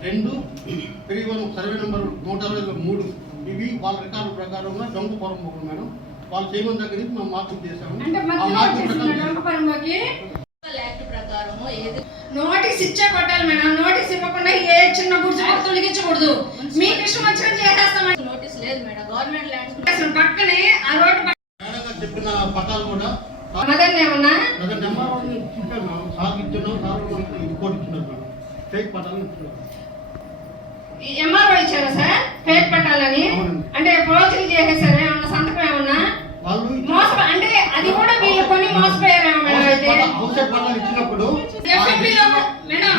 2 31 సర్వే నెంబర్ 163 ఇవి వాళ్ళ రికార్డు ప్రకారంగా దొంగ పొరపోకు మేడం. వాళ్ళు చేయమని దగ్గర నుంచి మేము మార్కింగ్ చేసాము. అంటే ఆ మధ్యలో మార్కింగ్ వచ్చేసిన ప్రకారం డొంకపరమకి యాక్ట్ ప్రకారం ఏది నోటీస్ ఇచ్చే కొట్టాలి మేడం. నోటీస్ ఇవ్వకుండా ఏ చిన్న గుర్తు తొలగించకూడదు. మీకు ఇష్టం వచ్చినట్టు చేసేస్తామని నోటీస్ లేదు మేడం. గవర్నమెంట్ ల్యాండ్స్ అసలు పక్కనే ఆ రోడ్డు మేడం గారు చెప్పిన పట్టాలు కూడా మదన్ ఏమన్నా నెంబర్ చెప్పాను మేడం. సార్ ఇచ్చిన సార్ మనకి రిపోర్ట్ ఇచ్చినారు మేడం. ఫేక్ పట్టాలు ఇచ్చినారు. ఎంఆర్ఓ ఇచ్చారా సార్ ఫేక్ పట్టాలని? అవునండి. అంటే రోజులు చేసేసారా ఏమన్నా సంతకం ఏమన్నా వాళ్ళు మోస అంటే అది కూడా వీళ్ళు కొన్ని మోసపోయారేమో మేడం. అయితే అవుట్సైడ్ పట్టాలు ఇచ్చినప్పుడు FMP లో మేడం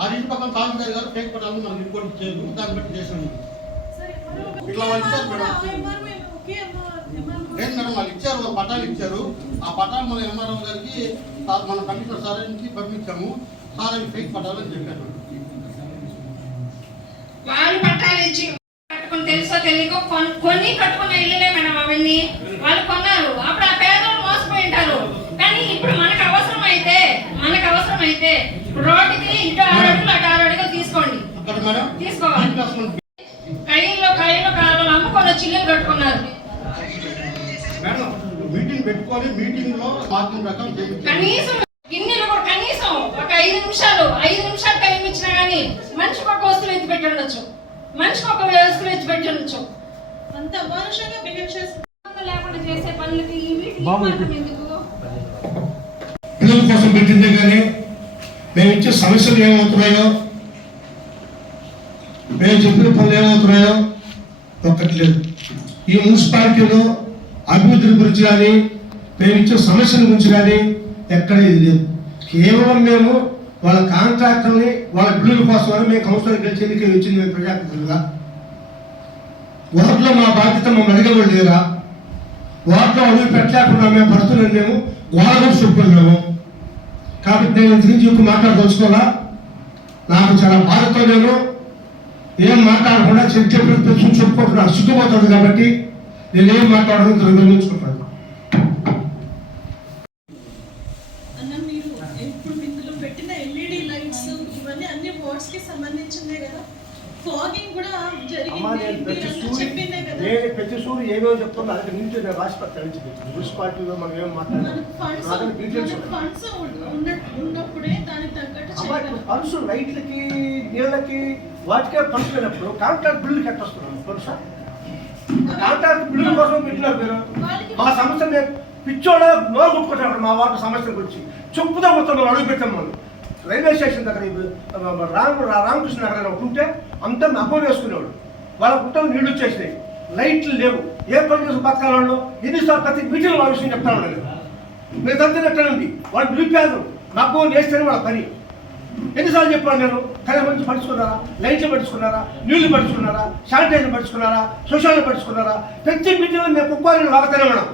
ఆ రీతి పక్కన తహసీల్దార్ గారు ఫేక్ పట్టాలు మనకి రిపోర్ట్ ఇచ్చారు. దాన్ని బట్టి చేసాను. సరే ఇట్లా వాళ్ళు ఇచ్చారు మేడం. ఓకే అమ్మా లేదు మేడం, వాళ్ళు ఇచ్చారు, ఒక పట్టాలు ఇచ్చారు. ఆ పట్టాలు మన ఎంఆర్ఓ గారికి మన కమిషనర్ సార్ నుంచి పంపించాము. సార్ అవి ఫేక్ పట్టాలు అని చెప్పారు. వాళ్ళు పట్టాలు ఇచ్చి కట్టుకుని తెలుసో తెలియకో కొన్ని కట్టుకున్న ఇల్లులే మేడం అవన్నీ. వాళ్ళు కొన్నారు అప్పుడు ఆ పేదలు మోసపోయి ఉంటారు. కానీ ఇప్పుడు మనకు అవసరం అయితే రోడ్డుకి ఇటు 6 అడుగులు అటు 6 అడుగులు తీసుకోండి. అక్కడ మేడం తీసుకోవాలి. కయ్యిలో కాళ్ళు అమ్ముకొని వచ్చి ఇల్లు కట్టుకున్నారు. మేడం మీటింగ్ పెట్టుకొని మీటింగ్ లో మార్గం ప్రకారం కనీసం గిన్నెలు కూడా కనీసం ఒక 5 నిమిషాలు టైం ఇచ్చినా గానీ మనిషికి ఒక వస్తువు ఎత్తి పెట్టి ఉండొచ్చు. అంత అమానుషంగా బిహేవ్ చేస్తారు. లేకుండా చేసే పనులకి వీటికి మాత్రం ఎందుకు? పిల్లల కోసం పెట్టిందే కానీ మేము ఇచ్చే సమస్యలు ఏమవుతున్నాయో, మేము చెప్పిన పనులు ఏమవుతున్నాయో ఒక్కటి లేదు. ఈ మున్సిపాలిటీలో అభివృద్ధి గురించి కానీ మేము ఇచ్చే సమస్యల గురించి కానీ ఎక్కడ ఇది లేదు. కేవలం మేము వాళ్ళ కాంట్రాక్టర్ని వాళ్ళ బిల్లుల కోసమని మేము కౌన్సిలర్ గెలిచి ఎన్నికలు వచ్చింది. మేము ప్రజాప్రతినిధులుగా వార్డులో మా బాధ్యత మమ్మల్ని అడిగేవాళ్ళు లేరా? వార్డులో అడుగు పెట్టలేకుండా మేము పడుతున్నాం. మేము గోడగా చూపుకున్నాము. కాబట్టి నేను ఇంటి నుంచి ఎక్కువ మాట్లాడదలుచుకోవాలా. నాకు చాలా బాధతో నేను ఏం మాట్లాడకుండా చెప్పి చెప్పుకుంటున్నాను. సిగ్గుపోతుంది కాబట్టి నేనేం మాట్లాడడం నిర్ణయించుకుంటాను. అన్న మీరు ఇప్పుడు ఇందులో పెట్టిన ఎల్ఈడి లైట్స్ ఇవన్నీ అన్ని బోర్డ్స్ కి సంబంధించిందే కదా. ఫాగింగ్ కూడా జరిగింది చెప్పిందే కదా. నేను ప్రతి సూరు ఏమేమో చెప్తున్నా అది నుంచి నేను రాష్ట్రపతి మున్సిపాలిటీలో మనం ఏం మాట్లాడాలి ఫండ్స్ ఉన్నప్పుడే దానికి తగ్గట్టు చేయాలి. ఫండ్స్ లైట్లకి నీళ్ళకి వాటికే ఫండ్స్ లేనప్పుడు కాంట్రాక్ట్ బిల్లు కట్టొస్తున్నాను. తెలుసా? కాంట్రాక్ట్ బిల్లు కోసం పెట్టినారు మీరు. మా సమస్య మేము పిచ్చోడ నోరు కొట్టుకుంటున్నాడు. మా వాటి సమస్య గురించి చెప్పుదా మొత్తం అడుగు పెట్టాం. మనం రైల్వే స్టేషన్ దగ్గర రామకృష్ణ నగర్ ఒకటి ఉంటే అంతా అబ్బో వేసుకునేవాడు. వాళ్ళ కుటుంబం నీళ్లు వచ్చేసినాయి, లైట్లు లేవు. ఏ పని చేసి బతకాలను ఎన్నిసార్లు ప్రతి మీటింగ్ వాళ్ళ విషయం చెప్తా ఉండలేదు. మీరు తగ్గినట్టండి వాళ్ళు నిలిపారు. నాకు వేస్తేనే వాళ్ళ పని. ఎన్నిసార్లు చెప్పాను నేను? కరెంట్ మంచి పడుచుకున్నారా, లైట్లు పడుచుకున్నారా, నీళ్లు పడుచుకున్నారా, శానిటైజర్ పడుచుకున్నారా, సోషల్ పడుచుకున్నారా? ప్రతి మీటింగ్ మేము కుక్కలు వాగుతానే ఉన్నాం.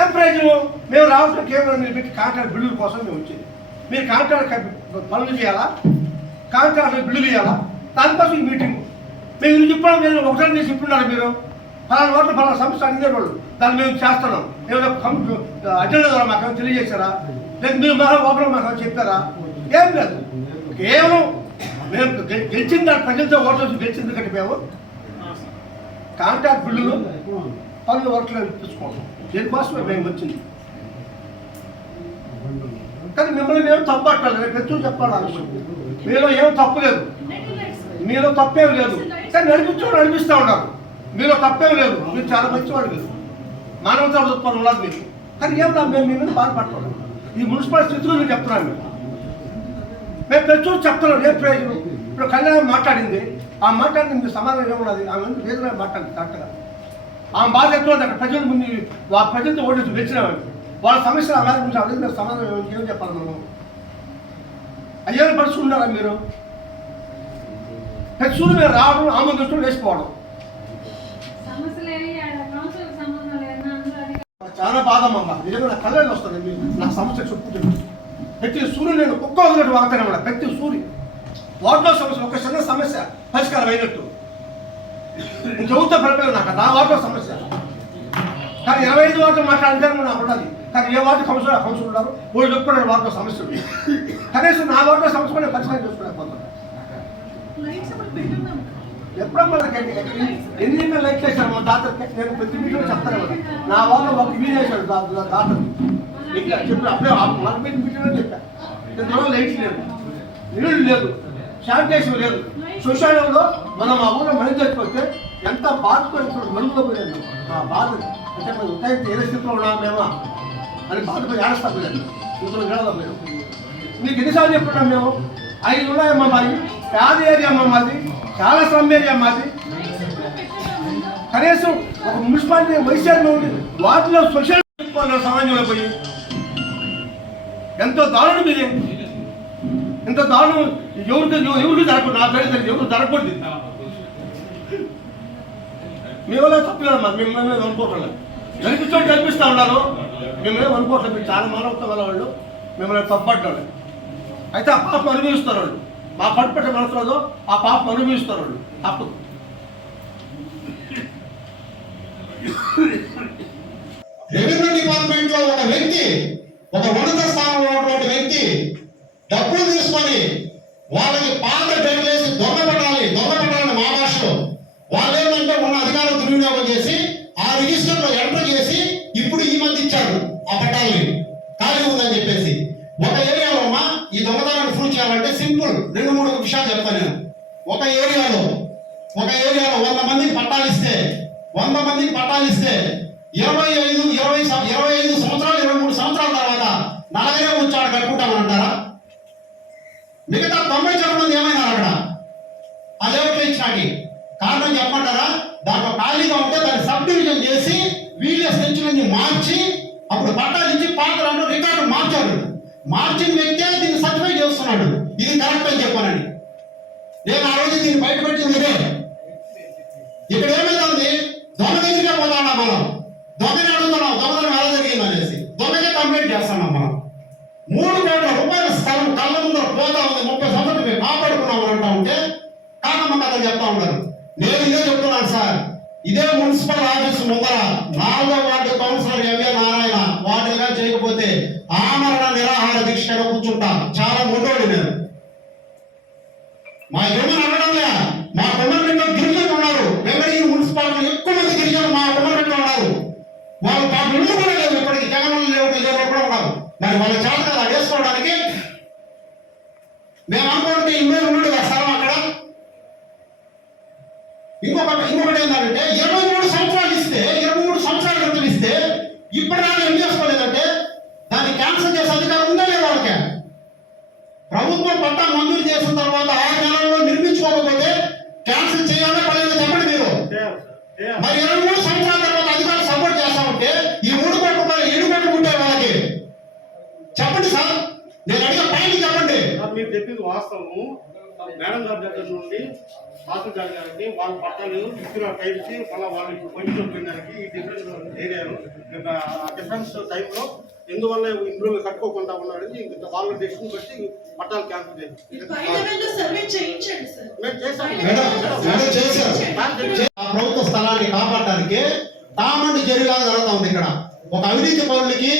ఏం ప్రయోజనం? మేము రావడం కేవలం మీరు పెట్టి కాంట్రాక్ట్ బిల్లుల కోసం మేము వచ్చేది. మీరు కాంట్రాక్ట్ పనులు చేయాలా, కాంట్రాక్ట్ బిల్లులు చేయాలా, దానికోసం ఈ మీటింగ్. మేము ఇది చెప్పడం మీరు ఒకసారి చేసి చెప్తున్నారు. మీరు ఫలానా వాటిలో ఫలానా సంస్థ అడిగే వాళ్ళు దాన్ని మేము చేస్తున్నాం. ఏమైనా అజెండా ద్వారా మాకు తెలియజేశారా? లేదు మీరు మా ఓపెన్ మాకు చెప్పారా? ఏం లేదు. కేవలం మేము గెలిచిన దాని ప్రజలతో ఓట్లు గెలిచింది కంటే మేము కాంట్రాక్ట్ బిల్లులు పనులు వర్క్లో ఇప్పించుకోవడం దీనికోసమే మేము వచ్చింది. కానీ మిమ్మల్ని మేము తప్పట్టాలి. రేపు ఎత్తు చెప్పాలి అవసరం. మీలో ఏం తప్పు లేదు, మీలో తప్పేం లేదు. కానీ నడిపిస్తూ ఉన్నారు. మీలో తప్పేం లేదు. మీరు చాలా మంచివాడు. మీరు మానవతా దృక్పథం ఉన్నది మీకు. కానీ ఏం మేము మీ మీద బాధపడుతున్నాం. ఈ మున్సిపల్ స్థితి గురించి చెప్తున్నాను మేము ప్రతి చూసి చెప్తున్నాం ఏం ప్రయోజనం. ఇప్పుడు కళ్యాణ్ మాట్లాడింది, ఆ మాట్లాడింది మీకు సమాధానం ఏమున్నది, ఆమె రీజనల్ మాట్లాడింది కరెక్ట్గా. ఆమె బాధ ఎక్కువ అక్కడ ప్రజల ముందు వాళ్ళ ప్రజలతో ఓటు తెచ్చినామని వాళ్ళ సమస్యలు ఆ మీద నుంచి అడిగిన సమాధానం ఏం చెప్పాలి మనం? అయ్యేది పరిస్థితి ఉన్నారా మీరు? ప్రతి చూడు మీరు రావడం ఆమె దృష్టిలో వేసుకోవడం చాలా బాధ అమ్మ. నిజంగా నా కళ్ళని వస్తుంది మీరు నా సమస్య చెప్పుకుంటుంది. ప్రతి సూర్యుడు నేను కుక్క వదిలినట్టు వాగుతానమాట. ప్రతి సూర్యు వార్డులో సమస్య ఒక చిన్న సమస్య పరిష్కారం అయినట్టు ఇంకెవరితో పడిపోయాను నాకు నా వార్డులో సమస్య. కానీ 25 వార్డులు మాట్లాడితే నాకు ఉండాలి. కానీ ఏ వార్డు కౌన్సిలర్ ఆ కౌన్సిలర్ ఉన్నారు, వాళ్ళు చెప్పుకునే వార్డులో సమస్యలు. కనీసం నా వార్డులో సమస్య కూడా పరిష్కారం చేసుకోలేకపోతున్నాను. ఎప్పుడమ్మా ఎన్ని లైట్ వేసారు మా డాక్టర్కి? నేను ప్రతి మీటింగ్ చెప్తాను నా వాళ్ళు ఒక ఇవి చేశాడు డాక్టర్ ఇంకా చెప్పి అప్పుడే మన మీటింగ్లో చెప్పాను. ఇందులో లైట్స్ లేదు, నీళ్ళు లేదు, శానిటేషన్ లేదు. శ్మశానంలో మనం ఆ ఊళ్ళో మళ్ళీ చచ్చిపోతే ఎంత బాధతో మరుగుతో పోయాను. ఆ బాధ అంటే మనం ఉదయం ఏ స్థితిలో ఉన్నామేమో అని బాధపడి ఏడుస్తాం పోయాను. ఇందులో గేడలో పోయాం. మీకు ఎన్నిసార్లు చెప్పుకున్నాం మేము? 5 ఉన్నాయమ్మా మాది, పేద ఏరియా అమ్మ మాది, చాలా శ్రమ ఏరియా మాది. కనీసం ఒక మున్సిపాలిటీ వైశాఖలో ఉండి వాటిలో సోషల్ సమాజంలో పోయి ఎంతో దారుణం ఇది. ఎంత దారుణం ఎవరికి జరగకూడదు. నా పేరు ఎవరు జరగకూడదు. మేమేలా తప్పలేదమ్మా, మిమ్మల్ని అనుకోవట్లేదు. కనిపించడం కనిపిస్తూ ఉన్నారు, మేమేం అనుకోవట్లేదు. మీరు చాలా మానవత్వం గల వాళ్ళు, మిమ్మల్ని తప్పట్లేదు. అయితే ఆ పాపం అనుభవిస్తారు వాళ్ళు. మా పట్టుపట్ట మనసులో ఆ పాపం అనుభవిస్తారు వాళ్ళు. తప్పదు. రెవెన్యూ డిపార్ట్మెంట్ లో ఒక వ్యక్తి, ఒక ఉన్నత స్థానంలో ఉన్నటువంటి వ్యక్తి డబ్బులు తీసుకొని వాళ్ళకి పాత టెంట్లేసి దొంగపడాలని మా భాషలో వాళ్ళు ఏంటంటే ఉన్న అధికారం దుర్వినియోగం చేసి ఆ రిజిస్టర్ లో ఎంటర్ చేసి ఇప్పుడు ఈ మధ్య ఇచ్చారు ఆ పట్టాలని ఖాళీ ఉందని చెప్పేసి. ఒక ఏరియాలో అమ్మా ఈ దొంగతనాన్ని ప్రూవ్ చేయాలంటే సింపుల్ 2-3 విషయాలు చెప్తాను నేను. ఒక ఏరియాలో 100 మందికి పట్టాలు ఇస్తే 25 సంవత్సరాలు 23 సంవత్సరాల తర్వాత 40 వచ్చాడు కట్టుకుంటామని మిగతా 90 మంది ఏమైనా అక్కడ ఆ లేఅవుట్లో ఇచ్చినాకి కారణం చెప్పమంటారా? దాంట్లో ఖాళీగా ఉంటే దాన్ని సబ్ డివిజన్ చేసి వీళ్ళ సెంచురీని మార్చి అప్పుడు పట్టాలు ఇచ్చి పాత్రలను రికార్డు మార్చాడు. మార్చిన వ్యక్తే దీన్ని సర్టిఫై చేస్తున్నాడు. ఇది కరెక్ట్ అని చెప్పానని నేను ఆ రోజు దీన్ని బయటపెట్టింది ఇదే. ఇక్కడ ఏమైంది? దొంగ దగ్గరికే పోతాడా మనం, దొంగని అడుగుతున్నాం దొంగతనం ఎలా జరిగింది అనేసి దొంగకే కంప్లైంట్ చేస్తున్నాం మనం. 3 కోట్ల రూపాయల స్థలం కళ్ళ ముందర పోతా ఉంది. 30 సంవత్సరాలు మేము కాపాడుకున్నాం అంటా ఉంటే కాకమ్మ కథ చెప్తా ఉన్నారు. నేను ఇదే చెప్తున్నాను సార్, ఇదే మున్సిపల్ ఆఫీసు ముందర 4వ వార్డు కౌన్సిలర్ ఎంఏ నారాయణ వాటిగా చేయకపోతే ఆమరణ నిరాహార దీక్షగా కూర్చుంటా. చాలా మొండోడు నేను. మా యువమని అనడంలే, మా కుమ్మరిలో గిరిజనులు ఉన్నారు. వెంకటగిరి మున్సిపాలిటీ ఎక్కువ మంది గిరిజనులు మా కుమ్మరిలో ఉన్నారు. వాళ్ళు పాపం ఇల్లు కూడా లేవు, ఇప్పటికి జగన్ లేవు కూడా ఉన్నారు. మరి వాళ్ళ చేత కదా వేసుకోవడానికి. మేము అనుకుంటే ఇల్లు ఉండు ఆ స్థలం అక్కడ. ఇంకొకటి ఏంటంటే 23 సంవత్సరాలు ఇస్తే 23 సంవత్సరాల క్రితం ఇస్తే ఇప్పటిదాకా ఏం చేసుకోలేదంటే దాన్ని క్యాన్సిల్ చేసే అధికారం ఉందా లేదా వాళ్ళకి? ప్రభుత్వం పట్టా మంజూరు చేసిన తర్వాత 6 నెలల్లో నిర్మించుకోకపోతే క్యాన్సిల్ చేయాలా పడలేదో చెప్పండి మీరు. మరి 23 సంవత్సరాల తర్వాత అధికారులు సపోర్ట్ చేస్తామంటే ఈ 3 కోట్ల రూపాయలు 7 కోట్లు ఉంటాయి వాళ్ళకి. చెప్పండి సార్, నేను అడిగే పాయింట్ చెప్పండి. మీరు చెప్పింది వాస్తవము. మేడం గారి దగ్గర నుండి తహసీల్దార్ గారికి వాళ్ళ పట్టాలు ఇచ్చిన టైంకి మళ్ళీ వాళ్ళు కొంచెం పోయినానికి ఈ డిఫరెంట్ ఏరియాలో ఆ డిఫరెన్స్ టైంలో ఎందువల్ల ఇందులో కట్టుకోకుండా ఉన్నాడు వాళ్ళ డెసిషన్ బట్టి పట్టాలు క్యాన్సిల్ చేశారు. ఆ ప్రభుత్వ స్థలాన్ని కాపాడడానికి టామండ్ జరిగాగా జరుగుతా ఉంది. ఇక్కడ ఒక అవినీతి పౌరులకి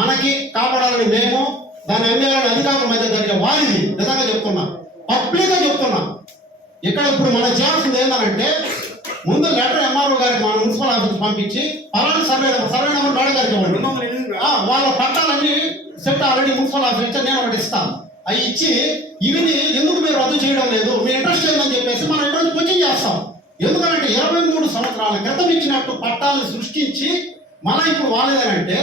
మనకి కాపాడాలని మేము దాని ఎమ్మెల్యేల అధికారుల మధ్య జరిగే వారిని నిజంగా చెప్తున్నా, పబ్లిక్ గా చెప్తున్నా. ఇక్కడ ఇప్పుడు మనం చేయాల్సింది ఏంటంటే ముందు లెటర్ ఎంఆర్ఓ గారికి మన మున్సిపల్ ఆఫీస్ పంపించి అలాంటి సర్వే నెంబర్ మేడం గారికి ఇవ్వండి. వాళ్ళ పట్టాలన్నీ సెట్ ఆల్రెడీ మున్సిపల్ ఆఫీస్ ఇచ్చి నేను ఒకటి ఇస్తాను. అవి ఇచ్చి ఇవిని ఎందుకు మీరు రద్దు చేయడం లేదు, మీ ఇంట్రెస్ట్ లేదని చెప్పేసి మనం ఇక్కడ కోచింగ్ చేస్తాం. ఎందుకంటే 23 సంవత్సరాల క్రితం ఇచ్చినట్టు పట్టాలను సృష్టించి మళ్ళీ ఇప్పుడు వాళ్ళేదంటే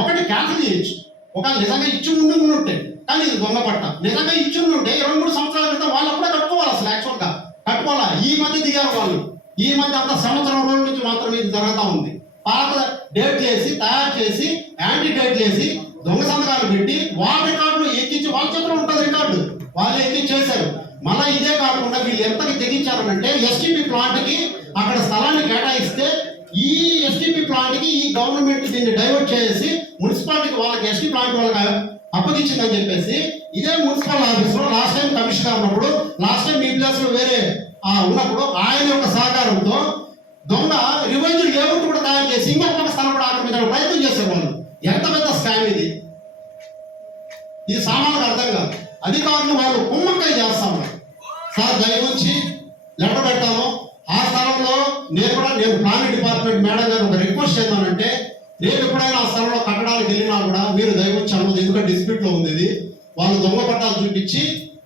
ఒకటి క్యాన్సిల్ చేయొచ్చు. ఒక నిజంగా ఇచ్చి ఉంటే కానీ ఇది దొంగ పట్ట. నిజంగా ఇచ్చి ఉంటే 23 సంవత్సరాల క్రితం వాళ్ళు అప్పుడే కట్టుకోవాలి. అసలు యాక్చువల్గా కట్టుకోవాలా. ఈ మధ్య దిగారు వాళ్ళు. ఈ మధ్య అంత సంవత్సరం రోజుల నుంచి మాత్రం ఇది జరుగుతూ ఉంది. పాత డేట్లు వేసి తయారు చేసి యాంటీ డేట్లు వేసి దొంగ సంతకాలు పెట్టి వాళ్ళ రికార్డులు ఎక్కించి వాళ్ళ చేతిలో ఉంటుంది రికార్డు. వాళ్ళు ఎక్కించేశారు. మళ్ళీ ఇదే కాకుండా వీళ్ళు ఎంతకి తెగించారనంటే ఎస్టీపీ ప్లాంట్కి అక్కడ స్థలాన్ని కేటాయిస్తే ఈ ఎస్టీపీ ప్లాంట్కి ఈ గవర్నమెంట్ దీన్ని డైవర్ట్ చేసి మున్సిపాలిటీకి వాళ్ళకి ఎస్టీ ప్లాంట్ వాళ్ళకి అప్పగించిందని చెప్పేసి ఇదే మున్సిపల్ ఆఫీస్లో లాస్ట్ టైం కమిషనర్ ఉన్నప్పుడు లాస్ట్ టైం మీ ప్లేస్లో వేరే ఉన్నప్పుడు ఆయన యొక్క సహకారంతో దొంగ రివైజ్డ్ లేఅవుట్ కూడా తయారు చేసి ఇంకొక స్థలం కూడా ఆక్రమించడానికి ప్రయత్నం చేసేవాళ్ళు. ఎంత పెద్ద స్కామ్ ఇది. ఇది సామాన్యులకు అర్థం కాదు. అధికారులు వాళ్ళు కుమ్మక్కై చేస్తాము. సార్ దయవుంచి లెటర్ పెట్టాము. ఆ స్థలంలో నేను ప్లానింగ్ డిపార్ట్మెంట్ మేడం గారు ఒక రిక్వెస్ట్ చేద్దానంటే రేపు ఎప్పుడైనా ఆ స్థలంలో కట్టడానికి వెళ్ళినా కూడా మీరు దయవుంచి అనుమతి, ఎందుకంటే డిస్ప్యూట్లో ఉంది ఇది. వాళ్ళు దొంగ పట్టాలు చూపించి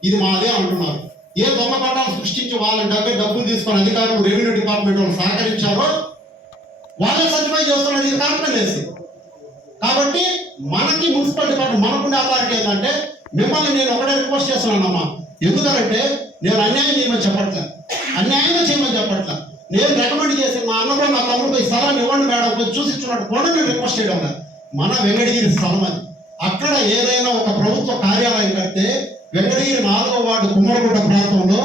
ఇది మాదే అంటున్నారు. ఏ దొంగ పట్టాలు సృష్టించి వాళ్ళ డబ్బులు తీసుకుని అధికారులు రెవెన్యూ డిపార్ట్మెంట్ వాళ్ళు సహకరించారో వాళ్ళే సర్టిఫై చేస్తున్నారు. ఇది కరెక్ట్ లేదు. కాబట్టి మనకి మున్సిపల్ డిపార్ట్మెంట్ మనకుండే అథారిటీ ఏంటంటే మిమ్మల్ని నేను ఒకటే రిక్వెస్ట్ చేస్తున్నానమ్మా. ఎందుకంటే నేను అన్యాయం చేయమని చెప్పట్లే, అన్యాయంగా చేయమని చెప్పట్లే. నేను రికమెండ్ చేసి మా అన్నలో నా తమ్ముడికి ఈ స్థలాన్ని ఇవ్వండి మేడం కొంచెం చూసి ఇచ్చినట్టు కూడా నేను రిక్వెస్ట్ చేయడం లేదు. మన వెంకటగిరి స్థలం అది. అక్కడ ఏదైనా ఒక ప్రభుత్వ కార్యాలయం కడితే వెంకటగిరి 4వ వార్డు కుమ్మరగుట్ట ప్రాంతంలో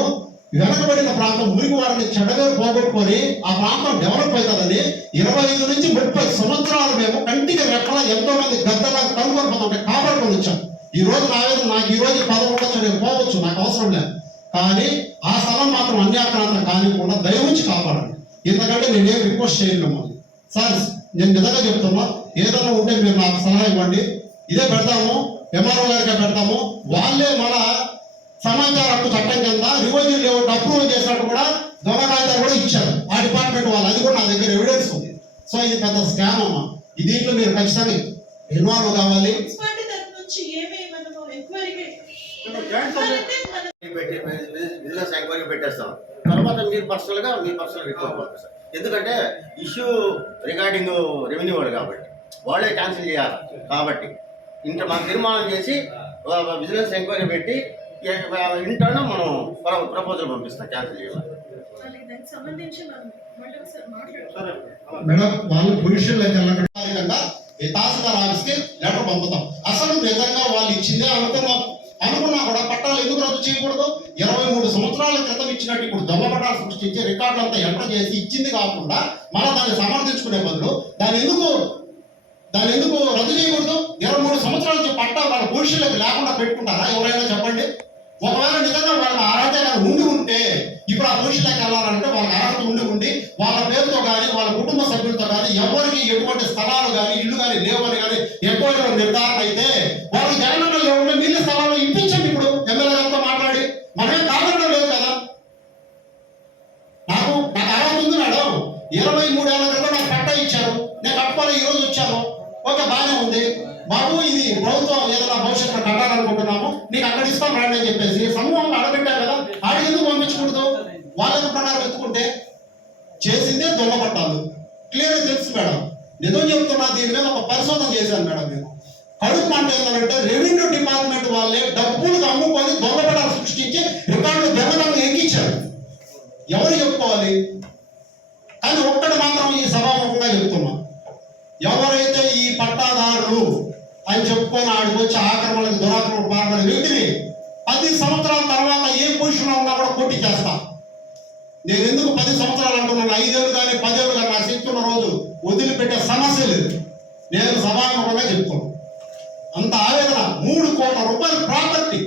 వెనకబడిన ప్రాంతం మురికి వారిని చెడగా పోగొట్టుకొని ఆ ప్రాంతం డెవలప్ అవుతుందని 25 నుంచి 30 సంవత్సరాలు మేము కంటికి రెక్కల ఎంతో మంది గద్దలాగా కనుగొనిపోతుంటే కాపాడుకొని వచ్చాం. ఈ రోజు నాకు ఈ రోజు పదవి ఉండొచ్చు, నేను పోవచ్చు, నాకు అవసరం లేదు. కానీ ఆ స్థలం మాత్రం అన్యాక్రాంతం కానివ్వకుండా దయవుంచి కాపాడండి. ఇంతకంటే నేనేం రిక్వెస్ట్ చేయలేము. సార్ నేను నిజంగా చెప్తున్నా, ఏదైనా ఉంటే మీరు నాకు సలహా ఇవ్వండి. ఇదే పెడతాము, ఎంఆర్ఓ గారికే పెడతాము. వాళ్ళే మన సమాచార హక్కు చట్టం కింద రివైజ్డ్ లేఅవుట్ అప్రూవల్ చేసినట్టు కూడా దొంగ కాగితాలు కూడా ఇచ్చారు ఆ డిపార్ట్మెంట్ వాళ్ళు. అది కూడా నా దగ్గర ఎవిడెన్స్ ఉంది. సో ఇది పెద్ద స్కామ్ అమ్మా. దీంట్లో మీరు ఖచ్చితంగా ఇన్వాల్వ్ కావాలి. బిజినెస్ ఎంక్వైరీ పెట్టేస్తాం. తర్వాత మీరు పర్సనల్గా రిపోర్ట్ పంపిస్తారు. ఎందుకంటే ఇష్యూ రిగార్డింగ్ రెవెన్యూ వాళ్ళు కాబట్టి వాళ్ళే క్యాన్సిల్ చేయాలి. కాబట్టి మనం తీర్మానం చేసి బిజినెస్ ఎంక్వైరీ పెట్టి ఇంటర్న్ మనం ప్రపోజల్ పంపిస్తాం క్యాన్సిల్ చేయాలి. మేడం వాళ్ళు పొజిషన్లో తహసీల్దార్ ఆఫీస్కి లెటర్ పంపుతాం. అసలు నిజంగా వాళ్ళు ఇచ్చిందే అనుకున్నా కూడా పట్టాలు ఎందుకు రద్దు చేయకూడదు? 23 సంవత్సరాల క్రితం ఇచ్చినట్టు ఇప్పుడు దొంగ పట్టాలు సృష్టించి రికార్డులు అంతా ఎంటర్ చేసి ఇచ్చింది కాకుండా మళ్ళీ దాన్ని సమర్థించుకునే బదులు దాన్ని ఎందుకు రద్దు చేయకూడదు? 23 సంవత్సరాల నుంచి పట్టా వాళ్ళ పొజిషన్లకు లేకుండా పెట్టుకుంటారా ఎవరైనా చెప్పండి? ఒకవేళ నిజంగా వాళ్ళకి అర్హత ఉండి ఉంటే ఇప్పుడు ఆ పొజిషన్లోకి వెళ్ళాలంటే వాళ్ళకి అర్హత ఉండి వాళ్ళ పేరుతో కానీ వాళ్ళ కుటుంబ సభ్యులతో కానీ ఎవరికి ఎటువంటి స్థలాలు కానీ ఇల్లు కానీ లేవని కానీ ఎక్కువ నిర్ధారణ అయితే వాళ్ళకి జగనన్న లేవుంటే మిగిలిన స్థలాలు ఇప్పించండి. ఇప్పుడు ఎమ్మెల్యే గారితో మాట్లాడి మనమే కాదనడం లేదు కదా. నాకు అర్హత ఉంది మేడం. 23 ఏళ్ళ క్రితం నాకు పట్టా ఇచ్చారు, నేను కట్టుకోవాలి, ఈ రోజు వచ్చాను, ఓకే బాగానే ఉంది బాబు. ఇది ప్రభుత్వం ఏదైనా భవిష్యత్తులో కట్టాలనుకుంటున్నాము, నీకు అక్కడ ఇస్తాం రండి అని చెప్పేసి సమూహంగా అడగబెట్టారు కదా. ఆడికి ఎందుకు పంపించకూడదు? వాళ్ళ ప్రకారం ఎత్తుకుంటే చేసిందే దొంగ పట్టాలు. క్లియర్గా తెలుసు మేడం. నిజం చెప్తున్నా, దీని మీద ఒక పరిశోధన చేశాను మేడం. నేను కడుపు మాట ఏంటంటే రెవెన్యూ డిపార్ట్మెంట్ వాళ్ళే డబ్బులు అమ్ముకొని దొంగ పట్టాలు సృష్టించి రికార్డులు దొంగతనం ఎక్కించారు. ఎవరు చెప్పుకోవాలి? కానీ ఒక్కటి మాత్రం ఈ సభాముఖంగా చెప్తున్నా, ఎవరైతే ఈ పట్టాదారులు అని చెప్పుకొని ఆడికి వచ్చి ఆక్రమణకు దురాక్రమణకు పాల్పడే వ్యక్తిని 10 సంవత్సరాల తర్వాత ఏ పొజిషన్లో ఉన్నా కూడా పోటీ చేస్తా. నేను ఎందుకు 10 సంవత్సరాలు అంటున్నాను? 5 ఏళ్ళు కానీ 10 ఏళ్ళు కానీ నా శక్తి ఉన్న రోజు వదిలిపెట్టే సమస్య లేదు. నేను సభాముఖంగా చెప్తున్నాను. అంత ఆవేదన. 3 కోట్ల రూపాయల ప్రాపర్టీ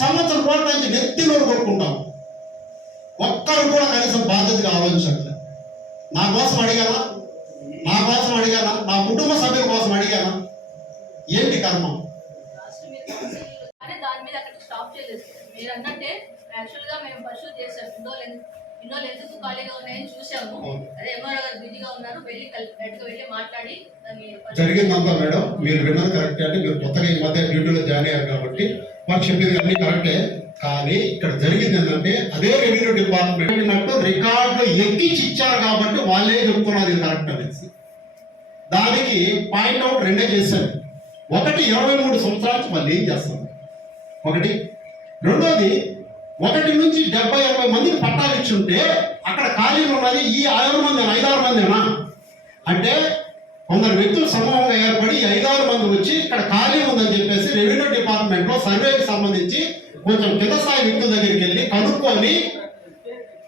సంవత్సరం కోట్ల నుంచి నెత్తిలో కొట్టుకుంటాం. ఒక్కరు కూడా కనీసం బాధ్యతగా ఆలోచించట్లేదు. నా కోసం అడిగానా? నా కుటుంబ సభ్యుల కోసం అడిగానా? ఏంటి కర్మ? దాని మీద అక్కడ స్టాప్ చేయలేదు. మీరు అన్నట్టే యాక్చువల్ గా మేము పర్సూ చేసాం. ఎన్నో ఎందుకు ఖాళీగా ఉన్నాయని చూసాము. అదే ఎంఆర్ఓ గారు బిజీగా ఉన్నారు, వెళ్ళి మాట్లాడి దాన్ని జరిగిందంతా మేడం మీరు విన్నది కరెక్టే. అంటే మీరు కొత్తగా ఈ మధ్య డ్యూటీలో జాయిన్ అయ్యారు కాబట్టి మాకు చెప్పింది అన్ని కరెక్టే. కానీ ఇక్కడ జరిగింది ఏంటంటే అదే రెవెన్యూ డిపార్ట్మెంట్ రికార్డులు ఎక్కించి ఇచ్చారు కాబట్టి వాళ్ళే చెప్తున్నారు ఇది కరెక్ట్ అనేసి. దానికి పాయింట్ అవుట్ రెండే చేశారు. ఒకటి 23 సంవత్సరాలు వాళ్ళు ఏం చేస్తారు ఒకటి. రెండోది 1 నుంచి 70-80 మందికి పట్టాలు ఇచ్చి ఉంటే అక్కడ ఖాళీలు ఉన్నది ఈ 6 మంది 5-6 మందినా అంటే కొందరు వ్యక్తులు సమూహంగా ఏర్పడి 5-6 మంది వచ్చి ఇక్కడ ఖాళీ ఉందని చెప్పేసి రెవెన్యూ డిపార్ట్మెంట్లో సర్వేకి సంబంధించి కొంచెం కింద స్థాయి వ్యక్తుల దగ్గరికి వెళ్ళి కనుక్కొని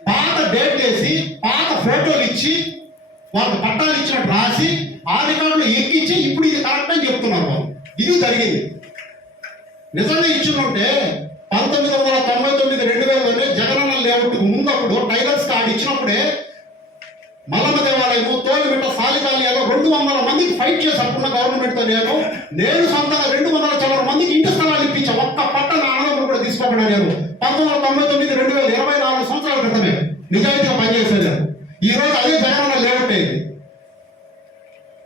పాత డేట్ వేసి పాత ఫోటోలు ఇచ్చి వాళ్ళకి పట్టాలు ఇచ్చినట్టు రాసి ఆ రికార్డులు ఎక్కించి ఇప్పుడు ఇది కరెక్ట్ అని చెప్తున్నారు వాళ్ళు. ఇది జరిగింది. నిజంగా ఇచ్చిందంటే 1999 2000 జగనన్న లేఅవుట్ ముందప్పుడు టైలర్స్ కార్డు ఇచ్చినప్పుడే మల్లమ్మ దేవాలయము తోలిమిట్ట సాలికాలయాలో 200 మందికి ఫైట్ చేసి అప్పుడున్న గవర్నమెంట్తో నేను సొంతంగా 200 చిల్లర మందికి ఇంటి స్థలాలు ఇప్పించా. ఒక్క పట్టణ ఆనందం కూడా తీసుకోకుండా నేను 1999 2024 సంవత్సరాల క్రితమే నిజాయితీగా పనిచేసేది. ఈ రోజు అదే జగనన్న లేఅవుట్ అయింది.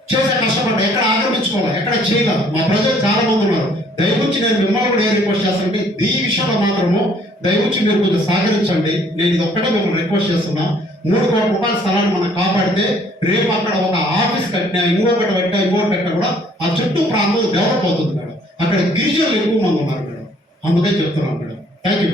చేసే కష్టపడ్డా ఎక్కడ ఆక్రమించుకోవాలి, ఎక్కడ చేయలేదు. మా ప్రజలు చాలా మంది ఉన్నారు. దయవుచ్చి నేను మిమ్మల్ని కూడా ఏం రిక్వెస్ట్ చేస్తానంటే ఈ విషయంలో మాత్రము దయవుచ్చి మీరు కొంచెం సహకరించండి. నేను ఇది ఒక్కటే మిమ్మల్ని రిక్వెస్ట్ చేస్తున్నా. 3 కోట్ల రూపాయల స్థలాన్ని మనం కాపాడితే రేపు అక్కడ ఒక ఆఫీస్ కట్టినా ఇంకొకటి కట్టినా కూడా ఆ చుట్టూ ప్రాంతం డెవలప్ అవుతుంది మేడం. అక్కడ గిరిజనులు ఎక్కువ మంది ఉన్నారు మేడం. అందుకే చెప్తున్నాను మేడం. Thank you.